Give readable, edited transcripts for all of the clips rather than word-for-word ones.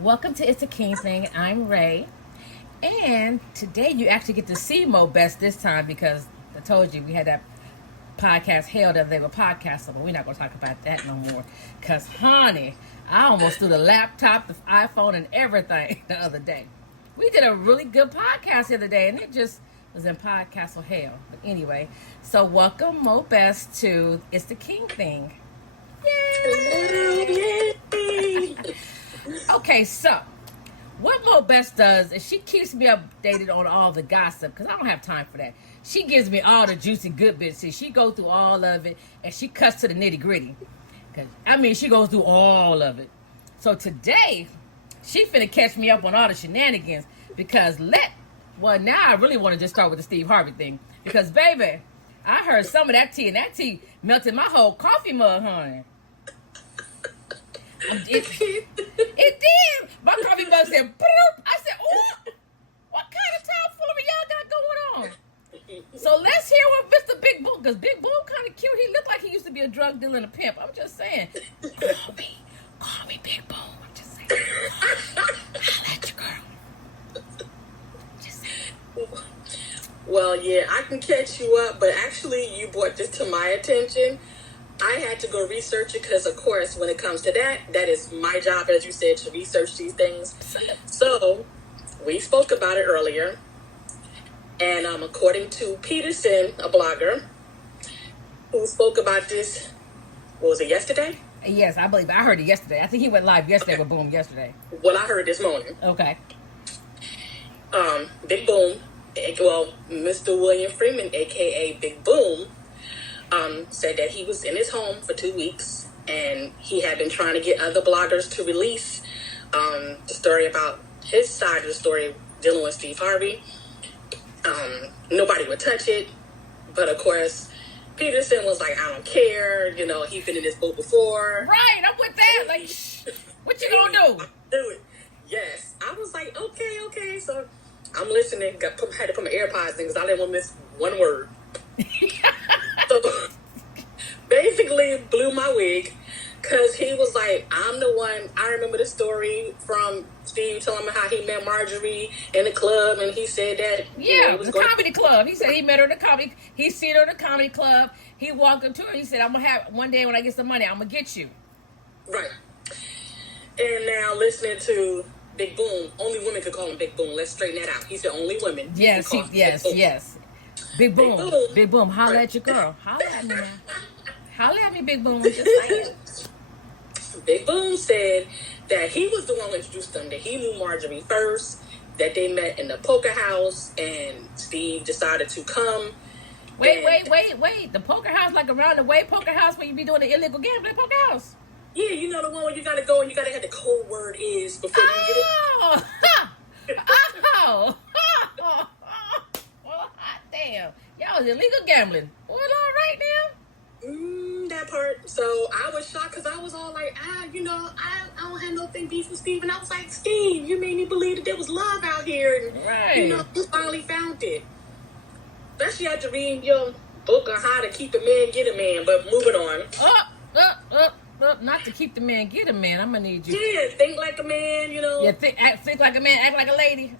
Welcome to It's a King Thing. I'm Ray. And today you actually get to see MoBetta this time because I told you we had that podcast hell that they were podcasting, but we're not going to talk about that no more. Because, honey, I almost threw the laptop, the iPhone, and everything the other day. We did a really good podcast the other day, and it just was in podcast hell. But anyway, so welcome MoBetta to It's the King Thing. Yay! Okay, so what MoBetta does is she keeps me updated on all the gossip because I don't have time for that. She gives me all the juicy good bits. See, she goes through all of it and she cuts to the nitty gritty. She goes through all of it. So today, she finna catch me up on all the shenanigans because now I really want to just start with the Steve Harvey thing because baby, I heard some of that tea and that tea melted my whole coffee mug, honey. It did. My coffee mug said, boop. I said, ooh, what kind of tomfoolery y'all got going on? So let's hear what Mr. Big Boom, because Big Boom kind of cute. He looked like he used to be a drug dealer and a pimp. I'm just saying. Call me Big Boom. I'm just saying. Holla at your girl. Just saying. Well, yeah, I can catch you up, but actually you brought this to my attention. I had to go research it because, of course, when it comes to that is my job, as you said, to research these things. So we spoke about it earlier. And according to Peterson, a blogger, who spoke about this, what was it, yesterday? Yes, I believe. I heard it yesterday. I think he went live yesterday with Boom yesterday. Well, I heard this morning. Okay. Big Boom, well, Mr. William Freeman, a.k.a. Big Boom, said that he was in his home for 2 weeks and he had been trying to get other bloggers to release the story about his side of the story dealing with Steve Harvey. Nobody would touch it, but of course Peterson was like, I don't care, he's been in this boat before. Right, I'm with that. Like, what you gonna do it? Yes. I was like, okay, so I'm listening. Had to put my AirPods in because I didn't want to miss one word. So basically blew my wig because he was like, I'm the one. I remember the story from Steve telling me how he met Marjorie in the club and he said that comedy club. He said he met her in the comedy. He seen her in the comedy club. He walked into her. He said, I'm gonna have one day when I get some money, I'm gonna get you. Right. And now listening to Big Boom, only women could call him Big Boom. Let's straighten that out. He said only women. Yes, yes. Big Boom. Holla at your girl. Holla at me, man. Holla at me, Big Boom. Just saying. Big Boom said that he was the one who introduced them, that he knew Marjorie first, that they met in the poker house, and Steve decided to come. Wait. The poker house, like around the way poker house where you be doing the illegal gambling poker house? Yeah, the one where you gotta go and you gotta have the code word is before you get it. Oh, hot damn. Y'all was illegal gambling. Well, all right now. That part. So I was shocked because I was all like, I don't have no beef with Steve. And I was like, Steve, you made me believe that there was love out here. And, right. You finally found it. Especially after reading your book on how to keep a man, get a man. But moving on. Not to keep the man, get a man. I'm going to need you. Yeah, think like a man, Yeah, think like a man, act like a lady.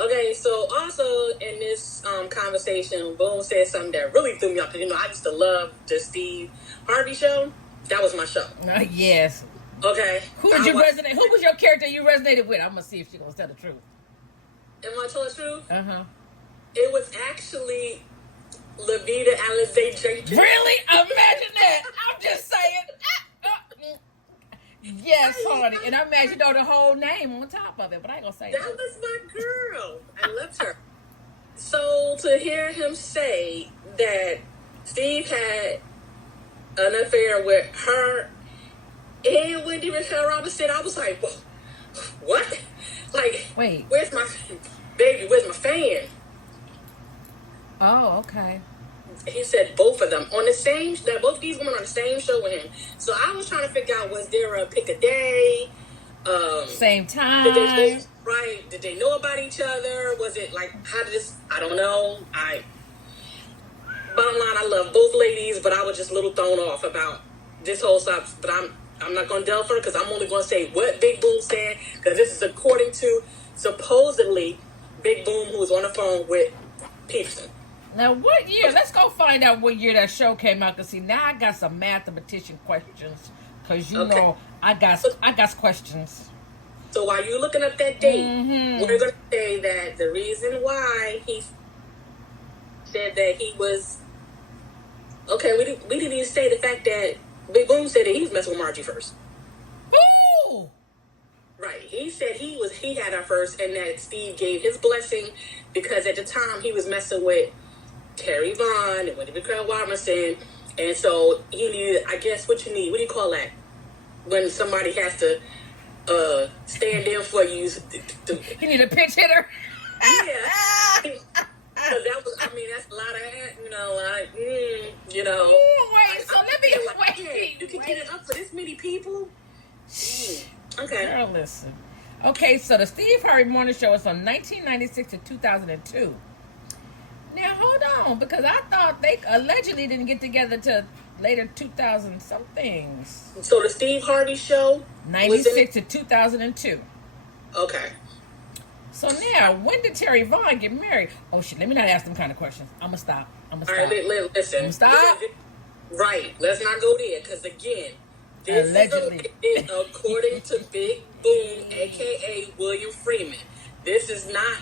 Okay, so also in this conversation, Boom said something that really threw me off. Because, I used to love the Steve Harvey show. That was my show. Yes. Okay. Who was your character you resonated with? I'm going to see if she's going to tell the truth. Am I telling the truth? Uh-huh. It was actually Levita Alizé Jenkins. Really? Imagine that. I'm just saying. Yes, honey. And I imagine the whole name on top of it, but I ain't gonna say that. That was my girl. I loved her. So to hear him say that Steve had an affair with her and Wendy Raquel Robinson, I was like, what? Like, wait, where's my fan? Oh, okay. He said both of them on the same, that both these women on the same show with him. So I was trying to figure out, was there a pick a day? Same time. Did they know about each other? Was it like, how did this, I don't know. Bottom line, I love both ladies, but I was just a little thrown off about this whole stuff. But I'm not going to delve further because I'm only going to say what Big Boom said, because this is according to supposedly Big Boom, who was on the phone with Peterson. Now, what year? Let's go find out what year that show came out. Cause see, now I got some mathematician questions. Cause you know I got questions. So while you're looking up that date, we're gonna say that the reason why he said that he was okay. We didn't even say the fact that Big Boom said that he was messing with Margie first. Ooh. Right. He said he had her first, and that Steve gave his blessing because at the time he was messing with Terry Vaughn and Wendy McCrae Robinson, and so he needed, I guess, what you need. What do you call that? When somebody has to stand in for you. You need a pinch hitter. Yeah. Because that was, I mean, that's a lot of, you know. Ooh, wait, so let me, wait. You can get it up for this many people? Okay. Girl, listen. Okay, so the Steve Harvey Morning Show is from 1996 to 2002. Now, hold on, because I thought they allegedly didn't get together till later 2000 somethings. So the Steve Harvey Show? 96 to 2002. Okay. So now, when did Terry Vaughn get married? Oh, shit, let me not ask them kind of questions. I'm going to stop. All right, listen. Stop. Right, let's not go there, because again, this allegedly is according to Big Boom, a.k.a. William Freeman. This is not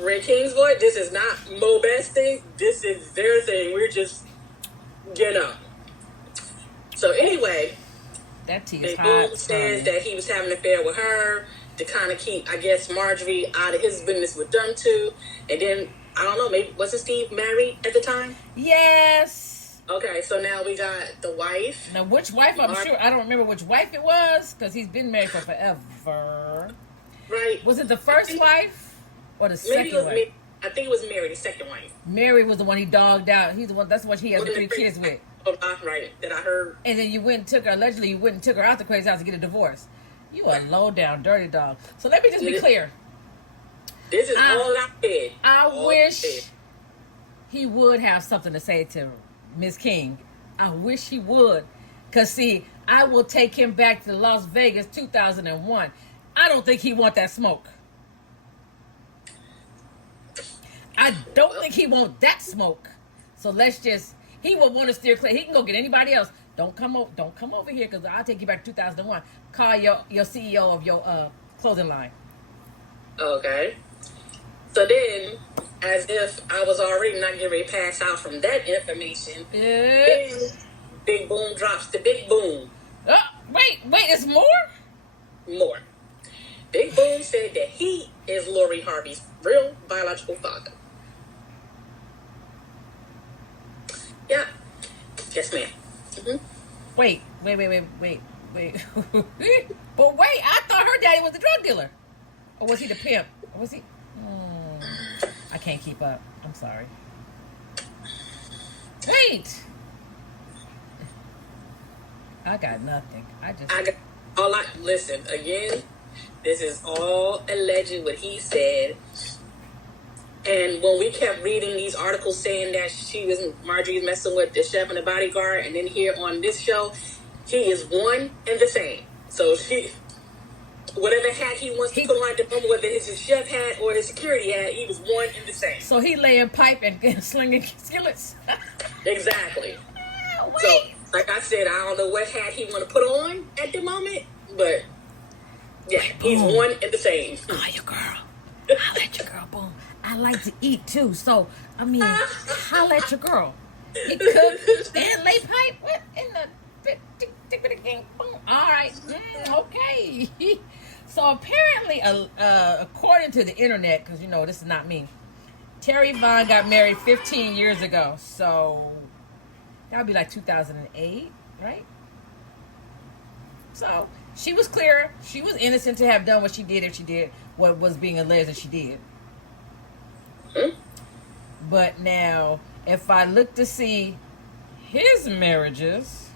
Ray King's voice. This is not MoBetta's thing. This is their thing. We're just, So anyway, that tea is Big hot. Boom says that he was having an affair with her to kind of keep, I guess, Marjorie out of his business with them two. And then, I don't know, maybe, wasn't Steve married at the time? Yes. Okay, so now we got the wife. Now, which wife? I'm sure. I don't remember which wife it was, because he's been married for forever. Right. Was it the first wife? Or the second wife? I think it was Mary, the second wife. Mary was the one he dogged out. He's the one. That's the one he has the 3 kids with. Right, that I heard. And then you went and took her. Allegedly, you went and took her out the crazy house to get a divorce. You a low down, dirty dog. So let me just be clear. This is all I did. I wish he would have something to say to Miss King. I wish he would, cause see, I will take him back to Las Vegas 2001. I don't think he want that smoke. I don't think he want that smoke. So let's just, he will want to steer clear. He can go get anybody else. Don't come over here, because I'll take you back to 2001. Call your CEO of your clothing line. Okay. So then, as if I was already not getting ready to pass out from that information, then Big Boom drops the Big Boom. Wait, it's more? More. Big Boom said that he is Lori Harvey's real biological father. Yeah. Yes, ma'am. Mm-hmm. Wait. But wait, I thought her daddy was the drug dealer. Or was he the pimp? Or was he? I can't keep up. I'm sorry. Wait. I got nothing. Listen, again, this is all alleged what he said. And when we kept reading these articles saying that Marjorie was messing with the chef and the bodyguard, and then here on this show, he is one and the same. So whatever hat he wants to put on at the moment, whether it's his chef hat or his security hat, he was one and the same. So he laying pipe and slinging skillets. Exactly. Wait. So, like I said, I don't know what hat he want to put on at the moment, but yeah, he's one and the same. Oh, your girl. Holla at your girl, Boom. I like to eat too, so I mean, holla at your girl. He cooked and lay pipe. What in the boom? All right, okay. So apparently, according to the internet, because this is not me, Terry Vaughn got married 15 years ago. So that would be like 2008, right? So she was clear. She was innocent to have done what she did if she did what was being alleged that she did. But now, if I look to see his marriages,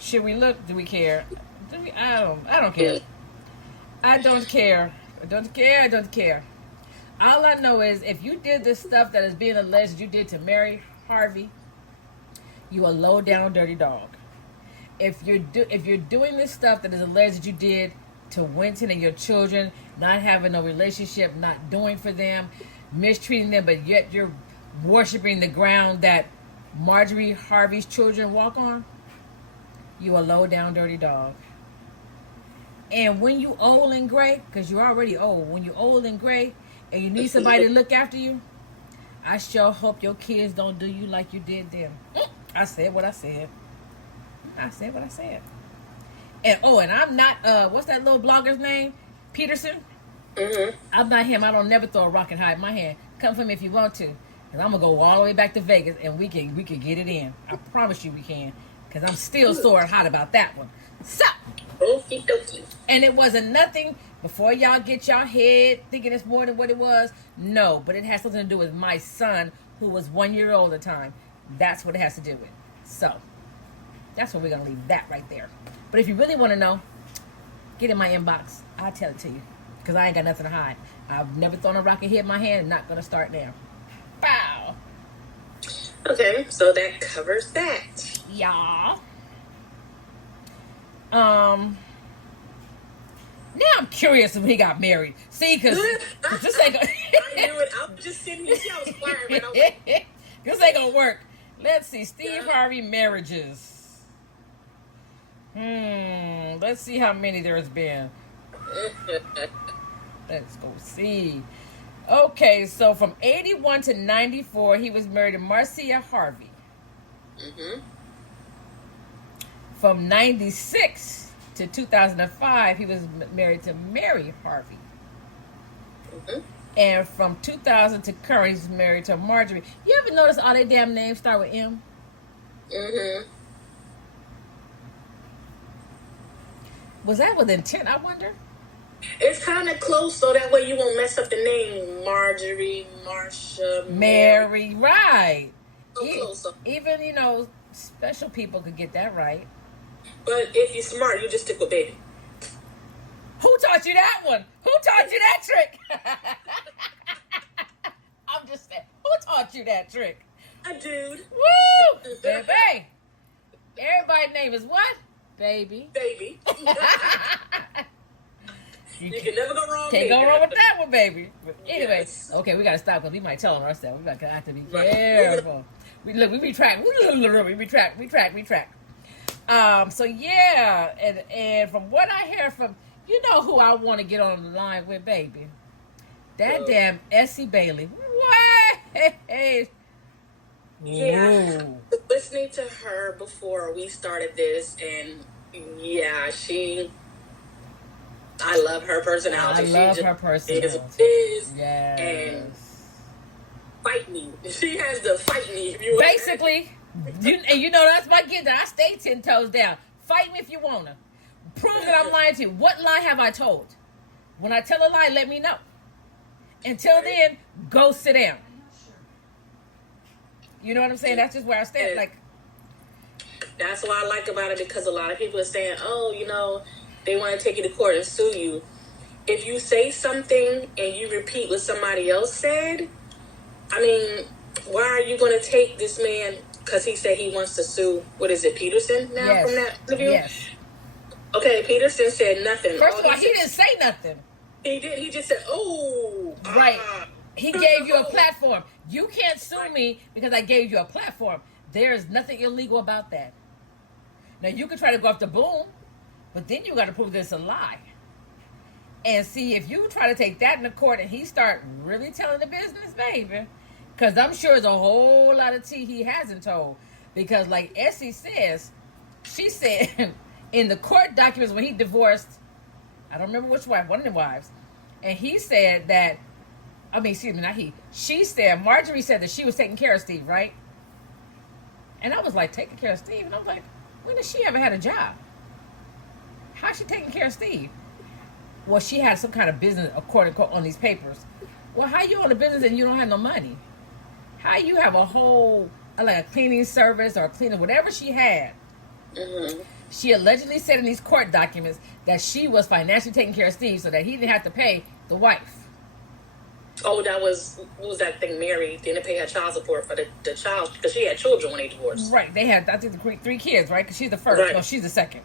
should we look? Do we care? I don't care. I don't care. I don't care. All I know is if you did this stuff that is being alleged you did to Mary Harvey, you a low down dirty dog. if you're doing this stuff that is alleged that you did to Winton and your children, not having no relationship, not doing for them, mistreating them, but yet you're worshiping the ground that Marjorie Harvey's children walk on, you a low down dirty dog. And when you old and gray, because you're already old, when you're old and gray and you need somebody to look after you, I sure hope your kids don't do you like you did them. I said what I said. I said what I said. And I'm not, what's that little blogger's name? Peterson? Mm-hmm. I'm not him. I don't never throw a rock and hide my hand. Come for me if you want to. Because I'm going to go all the way back to Vegas and we can get it in. I promise you we can. Because I'm still sore and hot about that one. So. Okie dokie. And it wasn't nothing before y'all get y'all head thinking it's more than what it was. No, but it has something to do with my son who was 1 year old at the time. That's what it has to do with. So. That's where we're going to leave that right there. But if you really want to know, get in my inbox. I'll tell it to you. Because I ain't got nothing to hide. I've never thrown a rock and hit my hand. I'm not going to start now. Bow. Okay, so that covers that. Y'all. Now I'm curious if he got married. See, because this ain't going to... I knew it. I'm just sitting here. I was firing. This ain't going to work. Let's see. Steve Harvey marriages. Let's see how many there's been. Let's go see. Okay, so from 81 to 94, he was married to Marcia Harvey. Mm-hmm. From 96 to 2005, he was married to Mary Harvey. Mm-hmm. And from 2000 to current, he's married to Marjorie. You ever notice all their damn names start with M? Mm-hmm. Was that with intent, I wonder? It's kind of close, so that way you won't mess up the name. Marjorie, Marsha, Mary, right. So close. Even, special people could get that right. But if you're smart, you just stick with baby. Who taught you that one? Who taught you that trick? I'm just saying, who taught you that trick? A dude. Woo! Baby. Everybody's name is what? Baby. Baby. You can never go wrong. Can't go wrong with that one, baby. But anyway, okay, we gotta stop because we might tell on ourselves. We gotta have to be careful. We retract. We retract. So yeah, and from what I hear from, you know who I want to get on the line with, baby. That damn Essie Bailey. What? Yeah, listening to her before we started this, and yeah, I love her personality. I love her personality. Yes. And fight me. She has the fight me. If you basically, that's my gift. I stay 10 toes down. Fight me if you wanna. Prove that I'm lying to you. What lie have I told? When I tell a lie, let me know. Until then, go sit down. You know what I'm saying? That's just where I stand. Like, that's what I like about it, because a lot of people are saying, oh, they want to take you to court and sue you. If you say something and you repeat what somebody else said, I mean, why are you going to take this man, because he said he wants to sue, what is it, Peterson now? Yes. From that interview? Yes. Okay, Peterson said nothing. First of all, he didn't say nothing. He did. He just said, oh. Right. He gave you a platform. You can't sue me because I gave you a platform. There is nothing illegal about that. Now, you could try to go after Boom, but then you got to prove this a lie. And see, if you try to take that into court and he start really telling the business, baby, because I'm sure there's a whole lot of tea he hasn't told. Because like Essie says, she said in the court documents when he divorced, I don't remember which wife, one of the wives, and he said that, she said, Marjorie said that she was taking care of Steve, right? And I was like, taking care of Steve? And I was like, when has she ever had a job? How's she taking care of Steve? Well, she had some kind of business, according to on these papers. Well, how you own a business and you don't have no money? How you have a whole, like a cleaning service or a cleaner, whatever she had. Mm-hmm. She allegedly said in these court documents that she was financially taking care of Steve so that he didn't have to pay the wife. Oh, that was, what was that thing? Mary didn't pay her child support for the child because she had children when they divorced. Right. They had, I think, three kids, right? Because she's the first. Right. No, she's the second.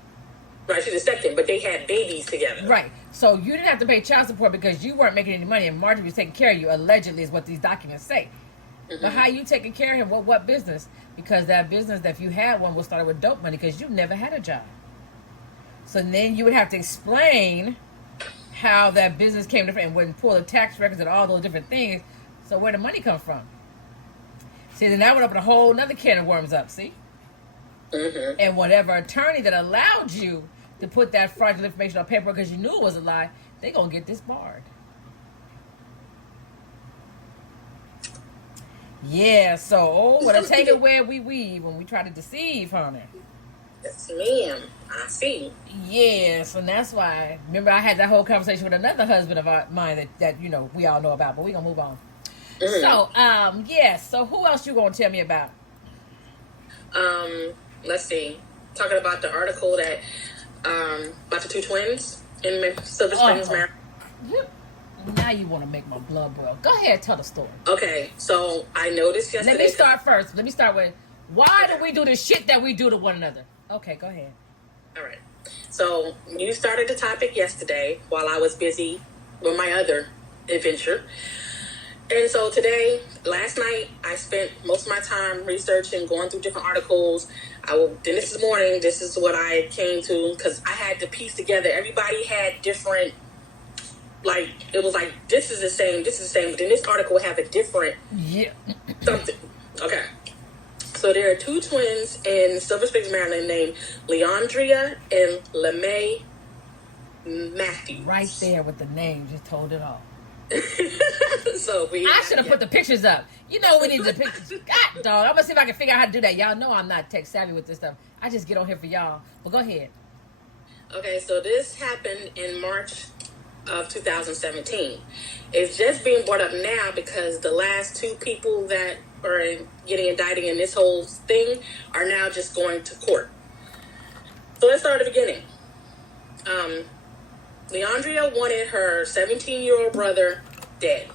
Right, she's the second, but they had babies together. Right. So you didn't have to pay child support because you weren't making any money and Marjorie was taking care of you, allegedly, is what these documents say. Mm-hmm. But how you taking care of him? What business? Because that business, that if you had one, will start with dope money because you never had a job. So then you would have to explain how that business came to, and wouldn't pull the tax records and all those different things. So where the money come from? See, then that would open a whole nother can of worms up, see? Mm-hmm. And whatever attorney that allowed you to put that fraudulent information on paper because you knew it was a lie, they going to get this barred. Yeah, so, what a take it where we weave when we try to deceive, honey. Yes, ma'am. I see. Yes, and that's why. Remember, I had that whole conversation with another husband of mine that you know we all know about, but we're gonna move on. Mm-hmm. So, yes. So, who else you gonna tell me about? Let's see. Talking about the article that about the two twins in Silver Springs, Maryland. Now you want to make my blood boil. Go ahead, tell the story. Okay, so I noticed yesterday. Let me start first. Let me start with why do we do the shit that we do to one another? Okay, go ahead. All right. So you started the topic yesterday while I was busy with my other adventure. And so last night, I spent most of my time researching, going through different articles. Then this morning, this is what I came to, because I had to piece together. Everybody had different, like, it was like, this is the same, but then this article would have a different something. Okay. So there are two twins in Silver Springs, Maryland, named Leandria and LeMay Matthews. Right there with the name, just told it all. So I should have put the pictures up. You know we need the pictures. God, dog. I'm gonna see if I can figure out how to do that. Y'all know I'm not tech savvy with this stuff. I just get on here for y'all. But go ahead. Okay, so this happened in March of 2017. It's just being brought up now because the last two people that are getting indicted in this whole thing are now just going to court. So let's start at the beginning. Leandria wanted her 17-year-old brother dead.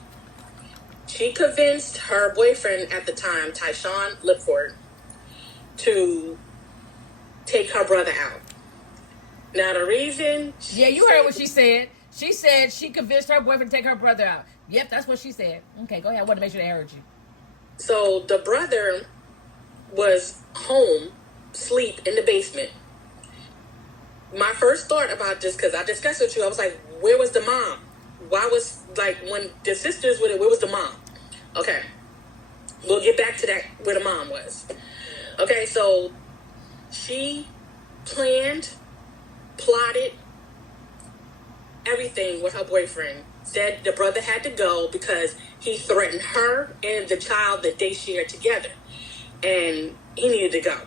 She convinced her boyfriend at the time, Tyshawn Lipford, to take her brother out. Now the reason... Yeah, you heard what she said. She said she convinced her boyfriend to take her brother out. Yep, that's what she said. Okay, go ahead. I want to make sure they heard you. So the brother was home, asleep in the basement. My first thought about this, because I discussed it with you, I was like, where was the mom? Why was, like, when the sisters with it, where was the mom? Okay. We'll get back to that, where the mom was. Okay, so she planned, plotted everything with her boyfriend. Said the brother had to go because he threatened her and the child that they shared together. And he needed to go.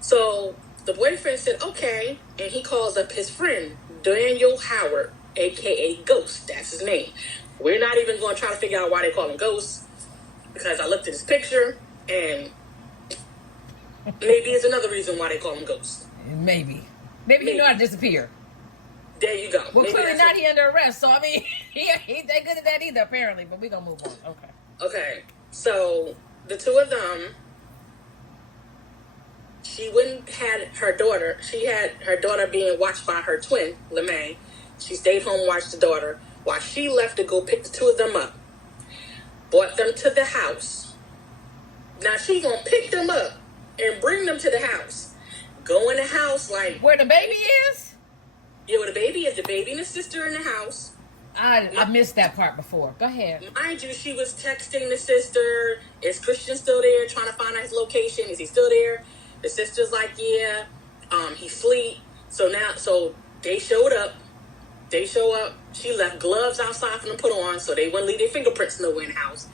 So the boyfriend said, okay. And he calls up his friend, Daniel Howard, a.k.a. Ghost. That's his name. We're not even going to try to figure out why they call him Ghost, because I looked at his picture, and maybe it's another reason why they call him Ghost. Maybe he know how to disappear. There you go. Well, clearly not. He under arrest, so I mean, he ain't that good at that either, apparently. But we gonna move on. Okay. So the two of them, she wouldn't had her daughter. She had her daughter being watched by her twin, LeMay. She stayed home, watched the daughter, while she left to go pick the two of them up. Brought them to the house. Now she gonna pick them up and bring them to the house. Go in the house like where the baby is. Yeah, where the baby is. The baby and the sister in the house. I missed that part before. Go ahead. Mind you, she was texting the sister. Is Christian still there? Trying to find out his location. Is he still there? The sister's like, yeah. He's asleep. So they showed up. She left gloves outside for them to put on so they wouldn't leave their fingerprints nowhere in the house.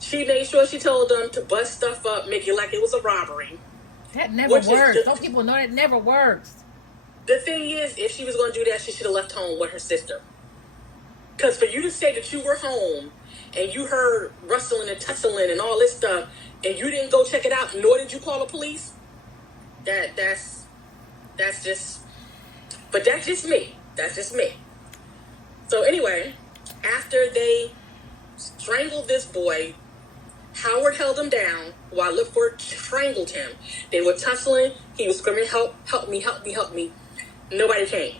She made sure she told them to bust stuff up, make it like it was a robbery. That never works. Don't people know that never works? The thing is, if she was going to do that, she should have left home with her sister. Because for you to say that you were home and you heard rustling and tussling and all this stuff, and you didn't go check it out, nor did you call the police, that's just... But that's just me. That's just me. So anyway, after they strangled this boy. Howard held him down while Lipford strangled him. They were tussling. He was screaming, help, help me, help me, help me. Nobody came.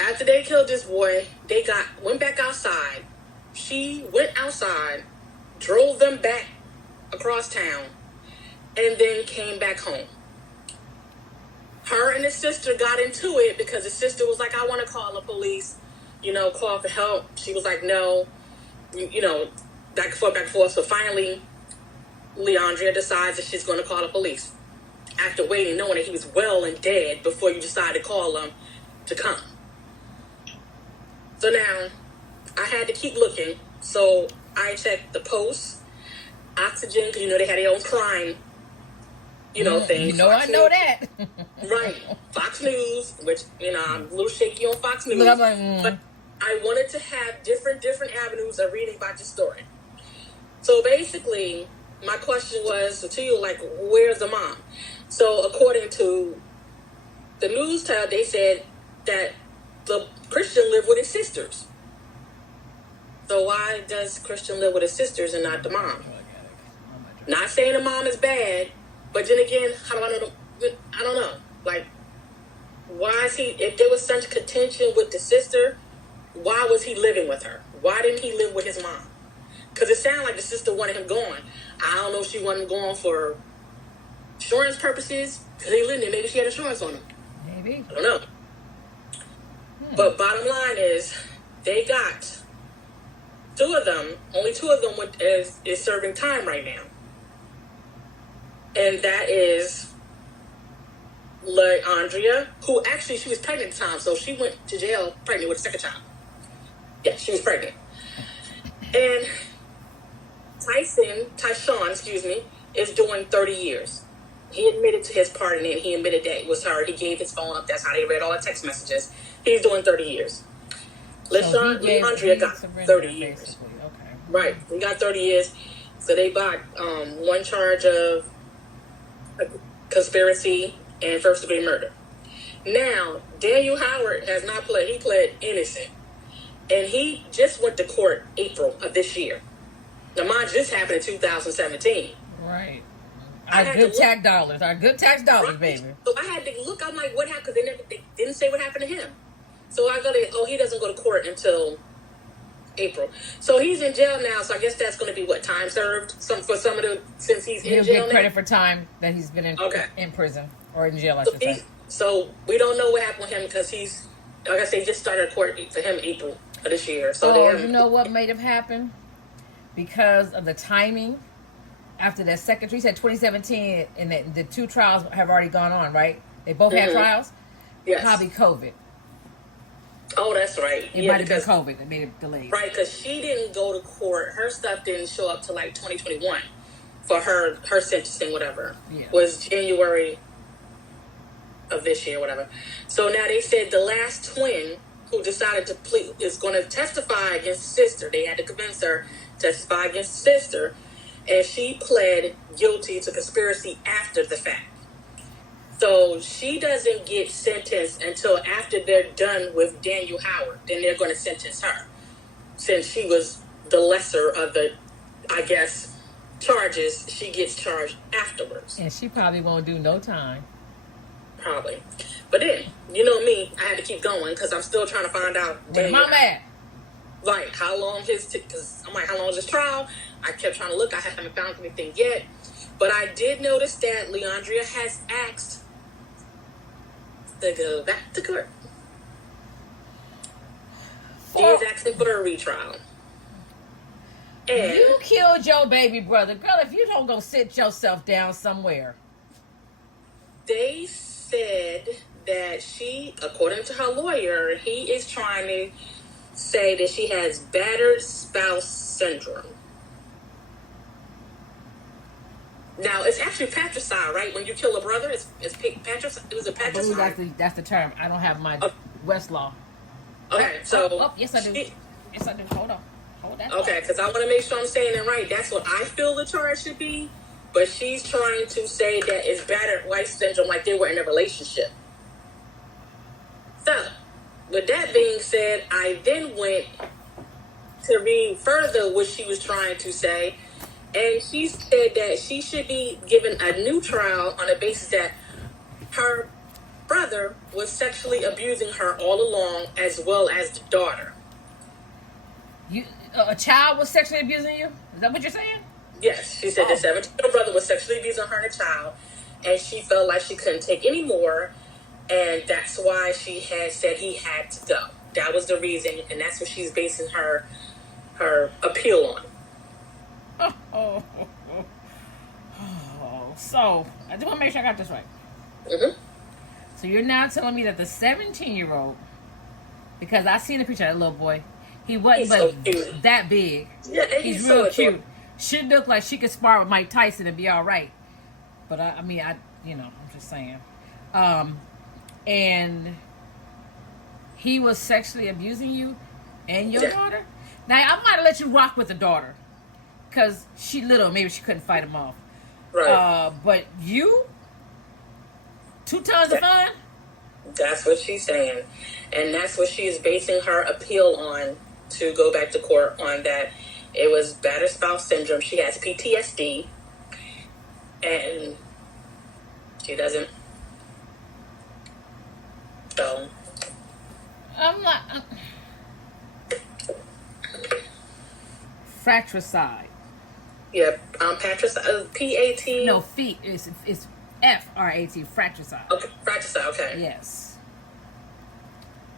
After they killed this boy, they went back outside. She went outside, drove them back across town, and then came back home. Her and his sister got into it because his sister was like, I want to call the police, call for help. She was like, no, back and forth. So finally, Leandria decides that she's going to call the police after waiting, knowing that he was well and dead before you decide to call them to come. So now, I had to keep looking. So I checked the Post, Oxygen, because they had their own crime, things. I know that. Right. Fox News, which, I'm a little shaky on Fox News. But I wanted to have different avenues of reading about this story. So basically, my question was to you, where's the mom? So according to the news tell, they said that the Christian lived with his sisters. So why does Christian live with his sisters and not the mom? Not saying the mom is bad, but then again, how do I know? I don't know. Why is he? If there was such contention with the sister, why was he living with her? Why didn't he live with his mom? Because it sounded like the sister wanted him gone. I don't know if she wanted him gone for insurance purposes. Because he lived there, maybe she had insurance on him. Maybe. I don't know. But bottom line is, they got two of them. Only two of them is serving time right now. And that is Leandria, who actually, she was pregnant at the time. So she went to jail pregnant with a second child. Yeah, she was pregnant. And Tyshawn, is doing 30 years. He admitted to his part in it. He admitted that it was her. He gave his phone up. That's how they read all the text messages. He's doing 30 years. Leandria got 30 years. Okay. Right. He got 30 years. So they bought one charge of conspiracy and first-degree murder. Now, Daniel Howard has not pled. He pled innocent. And he just went to court April of this year. Now, mind you, this happened in 2017. Right. Our good tax dollars, right. Baby. So I had to look. I'm like, what happened? Because they didn't say what happened to him. So I go to, he doesn't go to court until April. So he's in jail now. So I guess that's going to be time served. Since he's in jail now. He'll get credit for time that he's been in prison or in jail, I should say. So we don't know what happened with him because he's, like I say, just started court for him April of this year. So you know what may have happened? Because of the timing. After that second, he said 2017, and the two trials have already gone on, right? They both had trials? Yes. Probably COVID. Oh, that's right. It might have been COVID that made it delayed. Right, because she didn't go to court. Her stuff didn't show up till 2021 for her sentencing, whatever. Yeah. Was January of this year, whatever. So now they said the last twin who decided to plead is going to testify against the sister. They had to convince her to testify against the sister. And she pled guilty to conspiracy after the fact. So she doesn't get sentenced until after they're done with Daniel Howard. Then they're going to sentence her. Since she was the lesser of the, I guess, charges, she gets charged afterwards. And she probably won't do no time. Probably. But then, you know me, I had to keep going because I'm still trying to find out. Where's Mom at? Right, how long because I'm like, how long is this trial? I kept trying to look. I haven't found anything yet. But I did notice that Leandria has asked to go back to court. She is asking for a retrial. And you killed your baby brother. Girl, if you don't go sit yourself down somewhere. They said that she, according to her lawyer, he is trying to say that she has battered spouse syndrome. Now, it's actually patricide, right? When you kill a brother, it's patricide. It was a patricide. I believe that's the term. I don't have my Westlaw. Okay, so... yes, I do. Yes, I do. Hold on. Hold that. Okay, because I want to make sure I'm saying it right. That's what I feel the charge should be. But she's trying to say that it's battered wife syndrome, like they were in a relationship. So, with that being said, I then went to read further what she was trying to say, and she said that she should be given a new trial on the basis that her brother was sexually abusing her all along, as well as the daughter. A child was sexually abusing you? Is that what you're saying? Yes, she said the 17-year-old brother was sexually abusing her and a child, and she felt like she couldn't take any more, and that's why she had said he had to go. That was the reason, and that's what she's basing her appeal on. So, I just want to make sure I got this right. Mm-hmm. So you're now telling me that the 17-year-old, because I seen a picture of that little boy, he wasn't but so that big. Yeah, he's real so cute. Should look like she could spar with Mike Tyson and be all right. But I'm just saying. And he was sexually abusing you and your daughter? Now, I might have let you rock with the daughter. Because she little, maybe she couldn't fight him off. Right. But you? 2 tons of fun? That's what she's saying. And that's what she is basing her appeal on to go back to court on, that it was battered spouse syndrome. She has PTSD. And she doesn't. So. I'm not. Fratricide. Yep. Patricide. P-A-T. No, feet. It's F-R-A-T. Fratricide. Okay. Fratricide. Okay. Yes.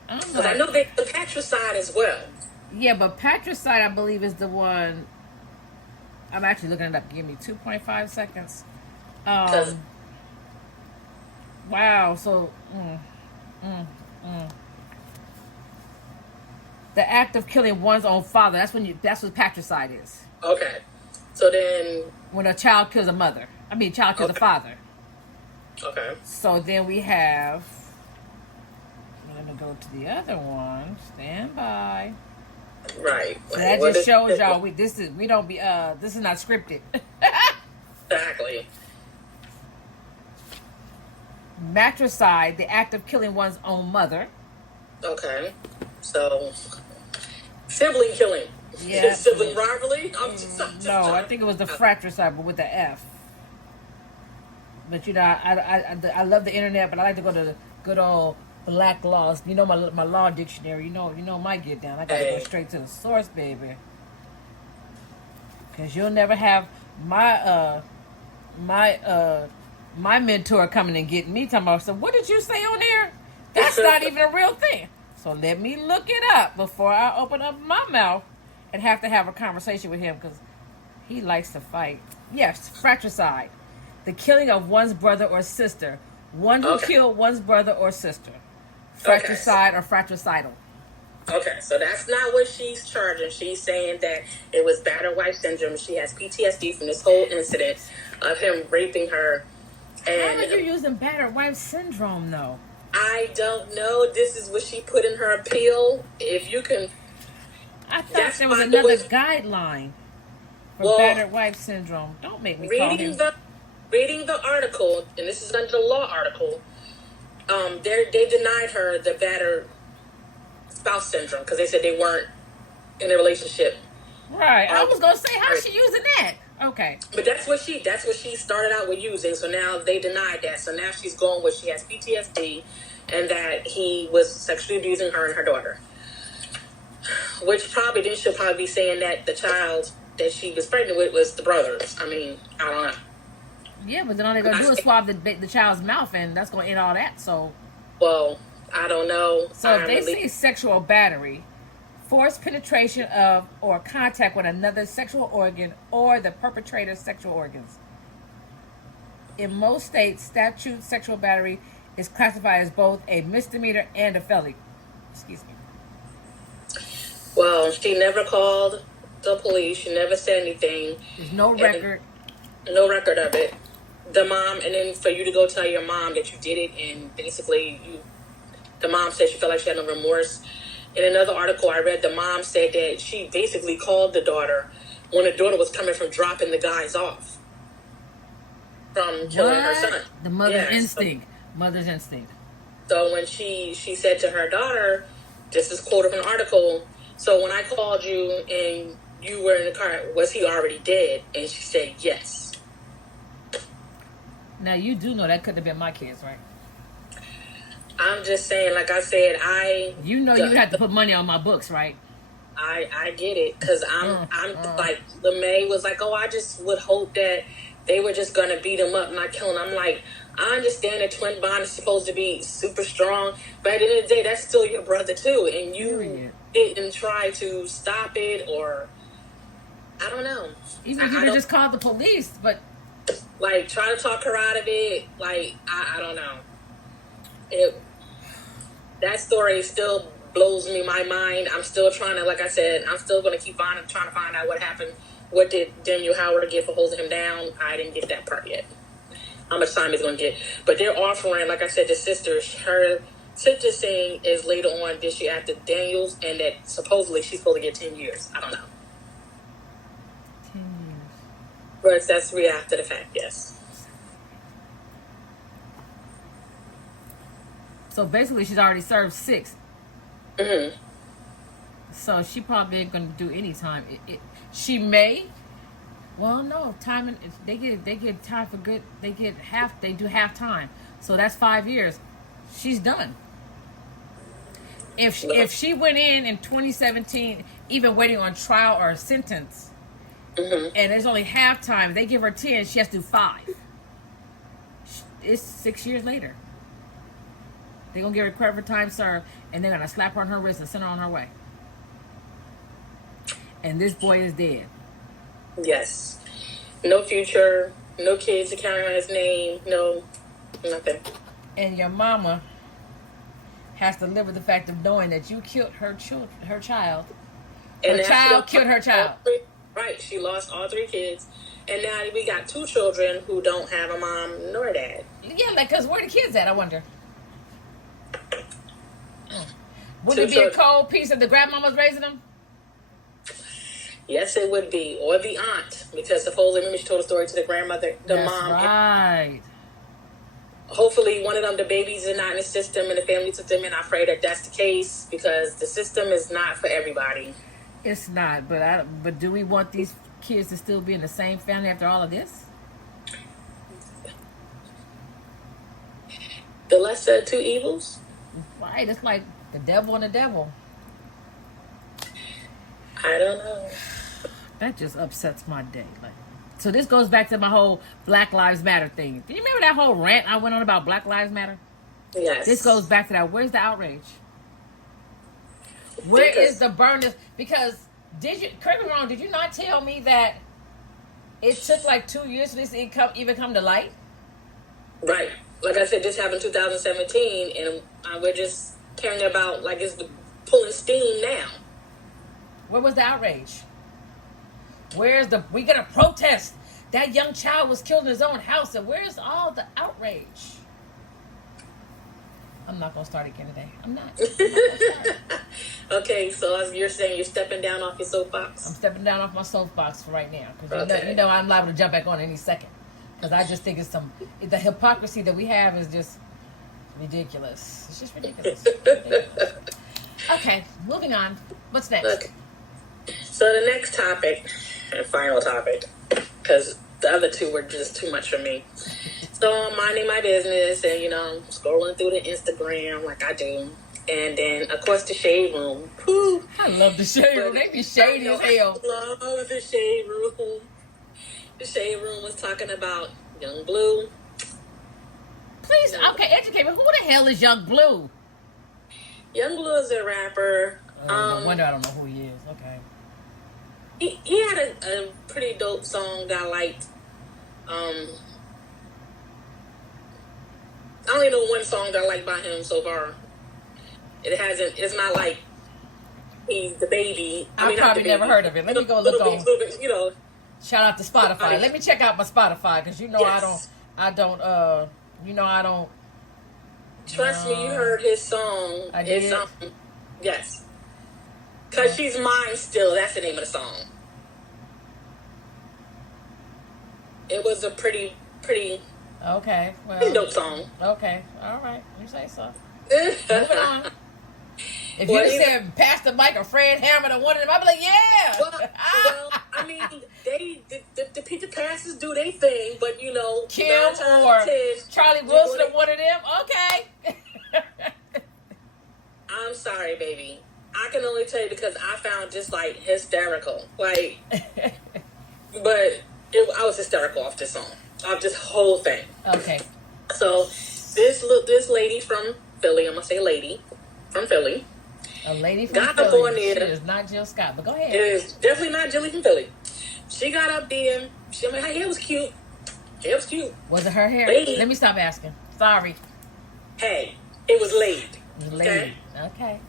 But I know they the patricide as well. Yeah, but patricide, I believe, is the one. I'm actually looking it up. Give me 2.5 seconds. Wow. So, the act of killing one's own father. That's what patricide is. Okay. So then, when a child kills a mother, child kills a father. Okay. So then we have. I'm gonna go to the other one. Stand by. Right. So that just shows y'all this is not scripted. Exactly. Matricide, the act of killing one's own mother. Okay. So sibling killing. Yeah. Sibling rivalry. I think it was the fratricide, but with the F. But I love the internet, but I like to go to the good old Black Laws. You know my law dictionary. You know my get down. I gotta go straight to the source, baby. Cause you'll never have my mentor coming and getting me talking about. So what did you say on there? That's not even a real thing. So let me look it up before I open up my mouth and have to have a conversation with him, because he likes to fight. Yes, fratricide. The killing of one's brother or sister. One who killed one's brother or sister. Fratricide or fratricidal. Okay, so that's not what she's charging. She's saying that it was battered wife syndrome. She has PTSD from this whole incident of him raping her. And how are you using battered wife syndrome, though? I don't know. This is what she put in her appeal. If you can... I thought there was another guideline for battered wife syndrome. Don't make me call him. Reading the article, and this is under the law article, they denied her the battered spouse syndrome because they said they weren't in a relationship. Right. I was gonna say, how's she using that? Okay. But that's what she started out with using. So now they denied that. So now she's going with she has PTSD and that he was sexually abusing her and her daughter. Which she'll probably be saying that the child that she was pregnant with was the brothers. I mean, I don't know. Yeah, but then all they're going to do is swab the child's mouth, and that's going to end all that, so... Well, I don't know. So if they say sexual battery, forced penetration of or contact with another sexual organ or the perpetrator's sexual organs. In most states, statute sexual battery is classified as both a misdemeanor and a felony. Excuse me. Well, she never called the police. She never said anything. There's no record. No record of it. The mom, and then for you to go tell your mom that you did it, and basically the mom said she felt like she had no remorse. In another article I read, the mom said that she basically called the daughter when the daughter was coming from dropping the guys off from killing her son. The mother's instinct. Mother's instinct. So when she said to her daughter, this is quote of an article, So when I called you and you were in the car, was he already dead? And she said yes. Now you do know that couldn't have been my kids, right? I'm just saying, like I said, you know you had to put money on my books, right? I get it, because I'm like, LeMay was like, oh, I just would hope that they were just gonna beat him up, not kill him. I'm like, I understand that twin bond is supposed to be super strong, but at the end of the day, that's still your brother too, and you didn't try to stop it, or I don't know. Even if you just called the police, but like try to talk her out of it. Like I don't know. That story still blows me my mind. I'm still trying to, like I said, I'm still going to keep on trying to find out what happened. What did Daniel Howard get for holding him down? I didn't get that part yet. How much time he's going to get. But they're offering, like I said, the sister, her sentencing is later on this year after Daniel's, and that supposedly she's supposed to get 10 years. I don't know. 10 years. But that's after the fact, yes. So basically, she's already served 6. Mm-hmm. So she probably ain't gonna do any time. She may. Well, no time. They get time for good. They do half time. So that's 5 years. She's done. If she went in 2017, even waiting on trial or a sentence, and there's only half time, they give her 10. She has to do 5. It's 6 years later. They're going to give her credit for time served, and they're going to slap her on her wrist and send her on her way. And this boy is dead. Yes. No future, no kids to carry on his name, no, nothing. And your mama has to live with the fact of knowing that you killed her child. Her child killed her child. Right. She lost all 3 kids. And now we got 2 children who don't have a mom nor a dad. Yeah, because where the kids at, I wonder. Wouldn't it be a cold piece if the grandmama's raising them? Yes, it would be. Or the aunt. Because supposedly, remember she told a story to the grandmother, That's mom. Right. Hopefully one of them, the babies are not in the system and the family took them in. I pray that that's the case, because the system is not for everybody. It's not, but do we want these kids to still be in the same family after all of this? The lesser of 2 evils? Right, it's like the devil and the devil. I don't know. That just upsets my day. So this goes back to my whole Black Lives Matter thing. Do you remember that whole rant I went on about Black Lives Matter? Yes. This goes back to that. Where's the outrage? Where is the burners? Because correct me wrong, did you not tell me that it took like 2 years for this to even come to light? Right. Like I said, this happened in 2017, and we're just caring about, like, it's pulling steam now. Where was the outrage? We gotta protest. That young child was killed in his own house, and where's all the outrage? I'm not gonna start again today. I'm not gonna start. Okay, so as you're saying, you're stepping down off your soapbox? I'm stepping down off my soapbox for right now. Because you know I'm liable to jump back on any second. Because I just think the hypocrisy that we have is just ridiculous. It's just ridiculous. Okay, moving on. What's next? Okay. So the next topic, and final topic, because the other 2 were just too much for me. So I'm minding my business and, scrolling through the Instagram like I do. And then, of course, the Shade Room. Whew. I love the Shade Room. They be shady as hell. I love the Shade Room. The Shade Room was talking about Young Blue. Please, okay, educate me. Who the hell is Young Blue? Young Blue is a rapper. No wonder I don't know who he is. Okay. He had a pretty dope song that I liked. I only know one song that I like by him so far. It's not like he's the baby. I've probably never heard of it. Let me go look on. Shout out to Spotify. Let me check out my Spotify, because yes. I don't. Trust me, you heard his song. I did. Yes. Because She's Mine Still. That's the name of the song. It was a pretty okay. Well, dope song. Okay. All right. You say so. Moving on. If you said Pastor Mike or Fred Hammond or one of them, I'd be like, yeah. Well, I mean, the pastors do their thing, but you know, Kim or 10, Charlie Wilson or one of them. Okay. I'm sorry, baby. I can only tell you because I found just like hysterical, like, but I was hysterical off this song, off this whole thing. Okay. So this lady from Philly, I'm gonna say lady from Philly. A lady from got Philly. Up on there. She is not Jill Scott, but go ahead. It is definitely not Jilly from Philly. She got up there. Her hair was cute. It was cute. Was it her hair? Laid. Let me stop asking. Sorry. Hey, it was laid. It was laid. Okay.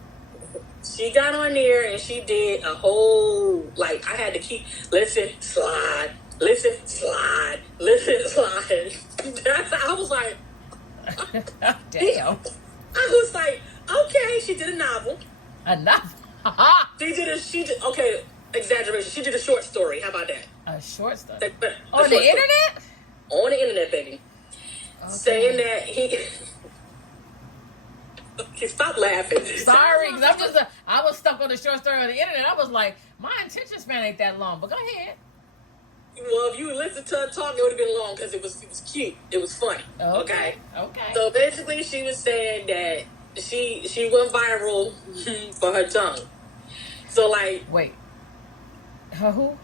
She got on there and she did a whole, like, I had to keep, listen, slide, listen, slide, listen, slide. I was like, damn. I was like, okay, she did a novel. A novel? Okay, exaggeration. She did a short story. How about that? A short story? On the internet? On the internet, baby. Okay. Saying that he stop laughing. Sorry, because I was stuck on the short story on the internet. I was like, my attention span ain't that long, but go ahead. Well, if you listened to her talk, it would have been long because it was cute. It was funny. Okay. So basically, she was saying that she went viral for her tongue. So like, wait, her who?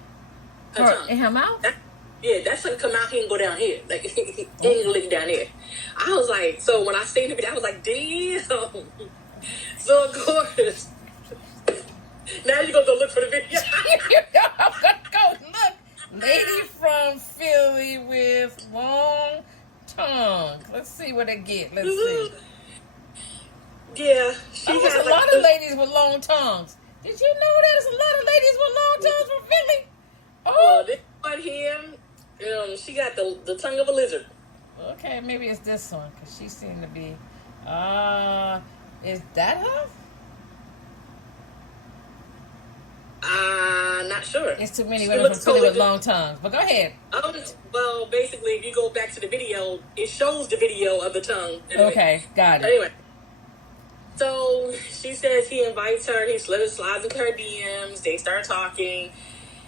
Her tongue in her mouth. That's like come out here and go down here. Like he ain't lick down here. I was like, so when I seen the video, I was like, damn. So of course, now you gonna go look for the video. I'm gonna go look. Lady from Philly with long tongue. Let's see what they get. Let's see. Yeah, there's a lot of ladies with long tongues. Did you know there's a lot of ladies with long tongues from Philly? Oh, this one here, she got the tongue of a lizard. Okay, maybe it's this one because she seemed to be. Is that her? Not sure. It's too many women from Philly with long tongues. But go ahead. Well, basically, if you go back to the video, it shows the video of the tongue. Okay, got it. Anyway, so she says he invites her. He slides into her DMs. They start talking.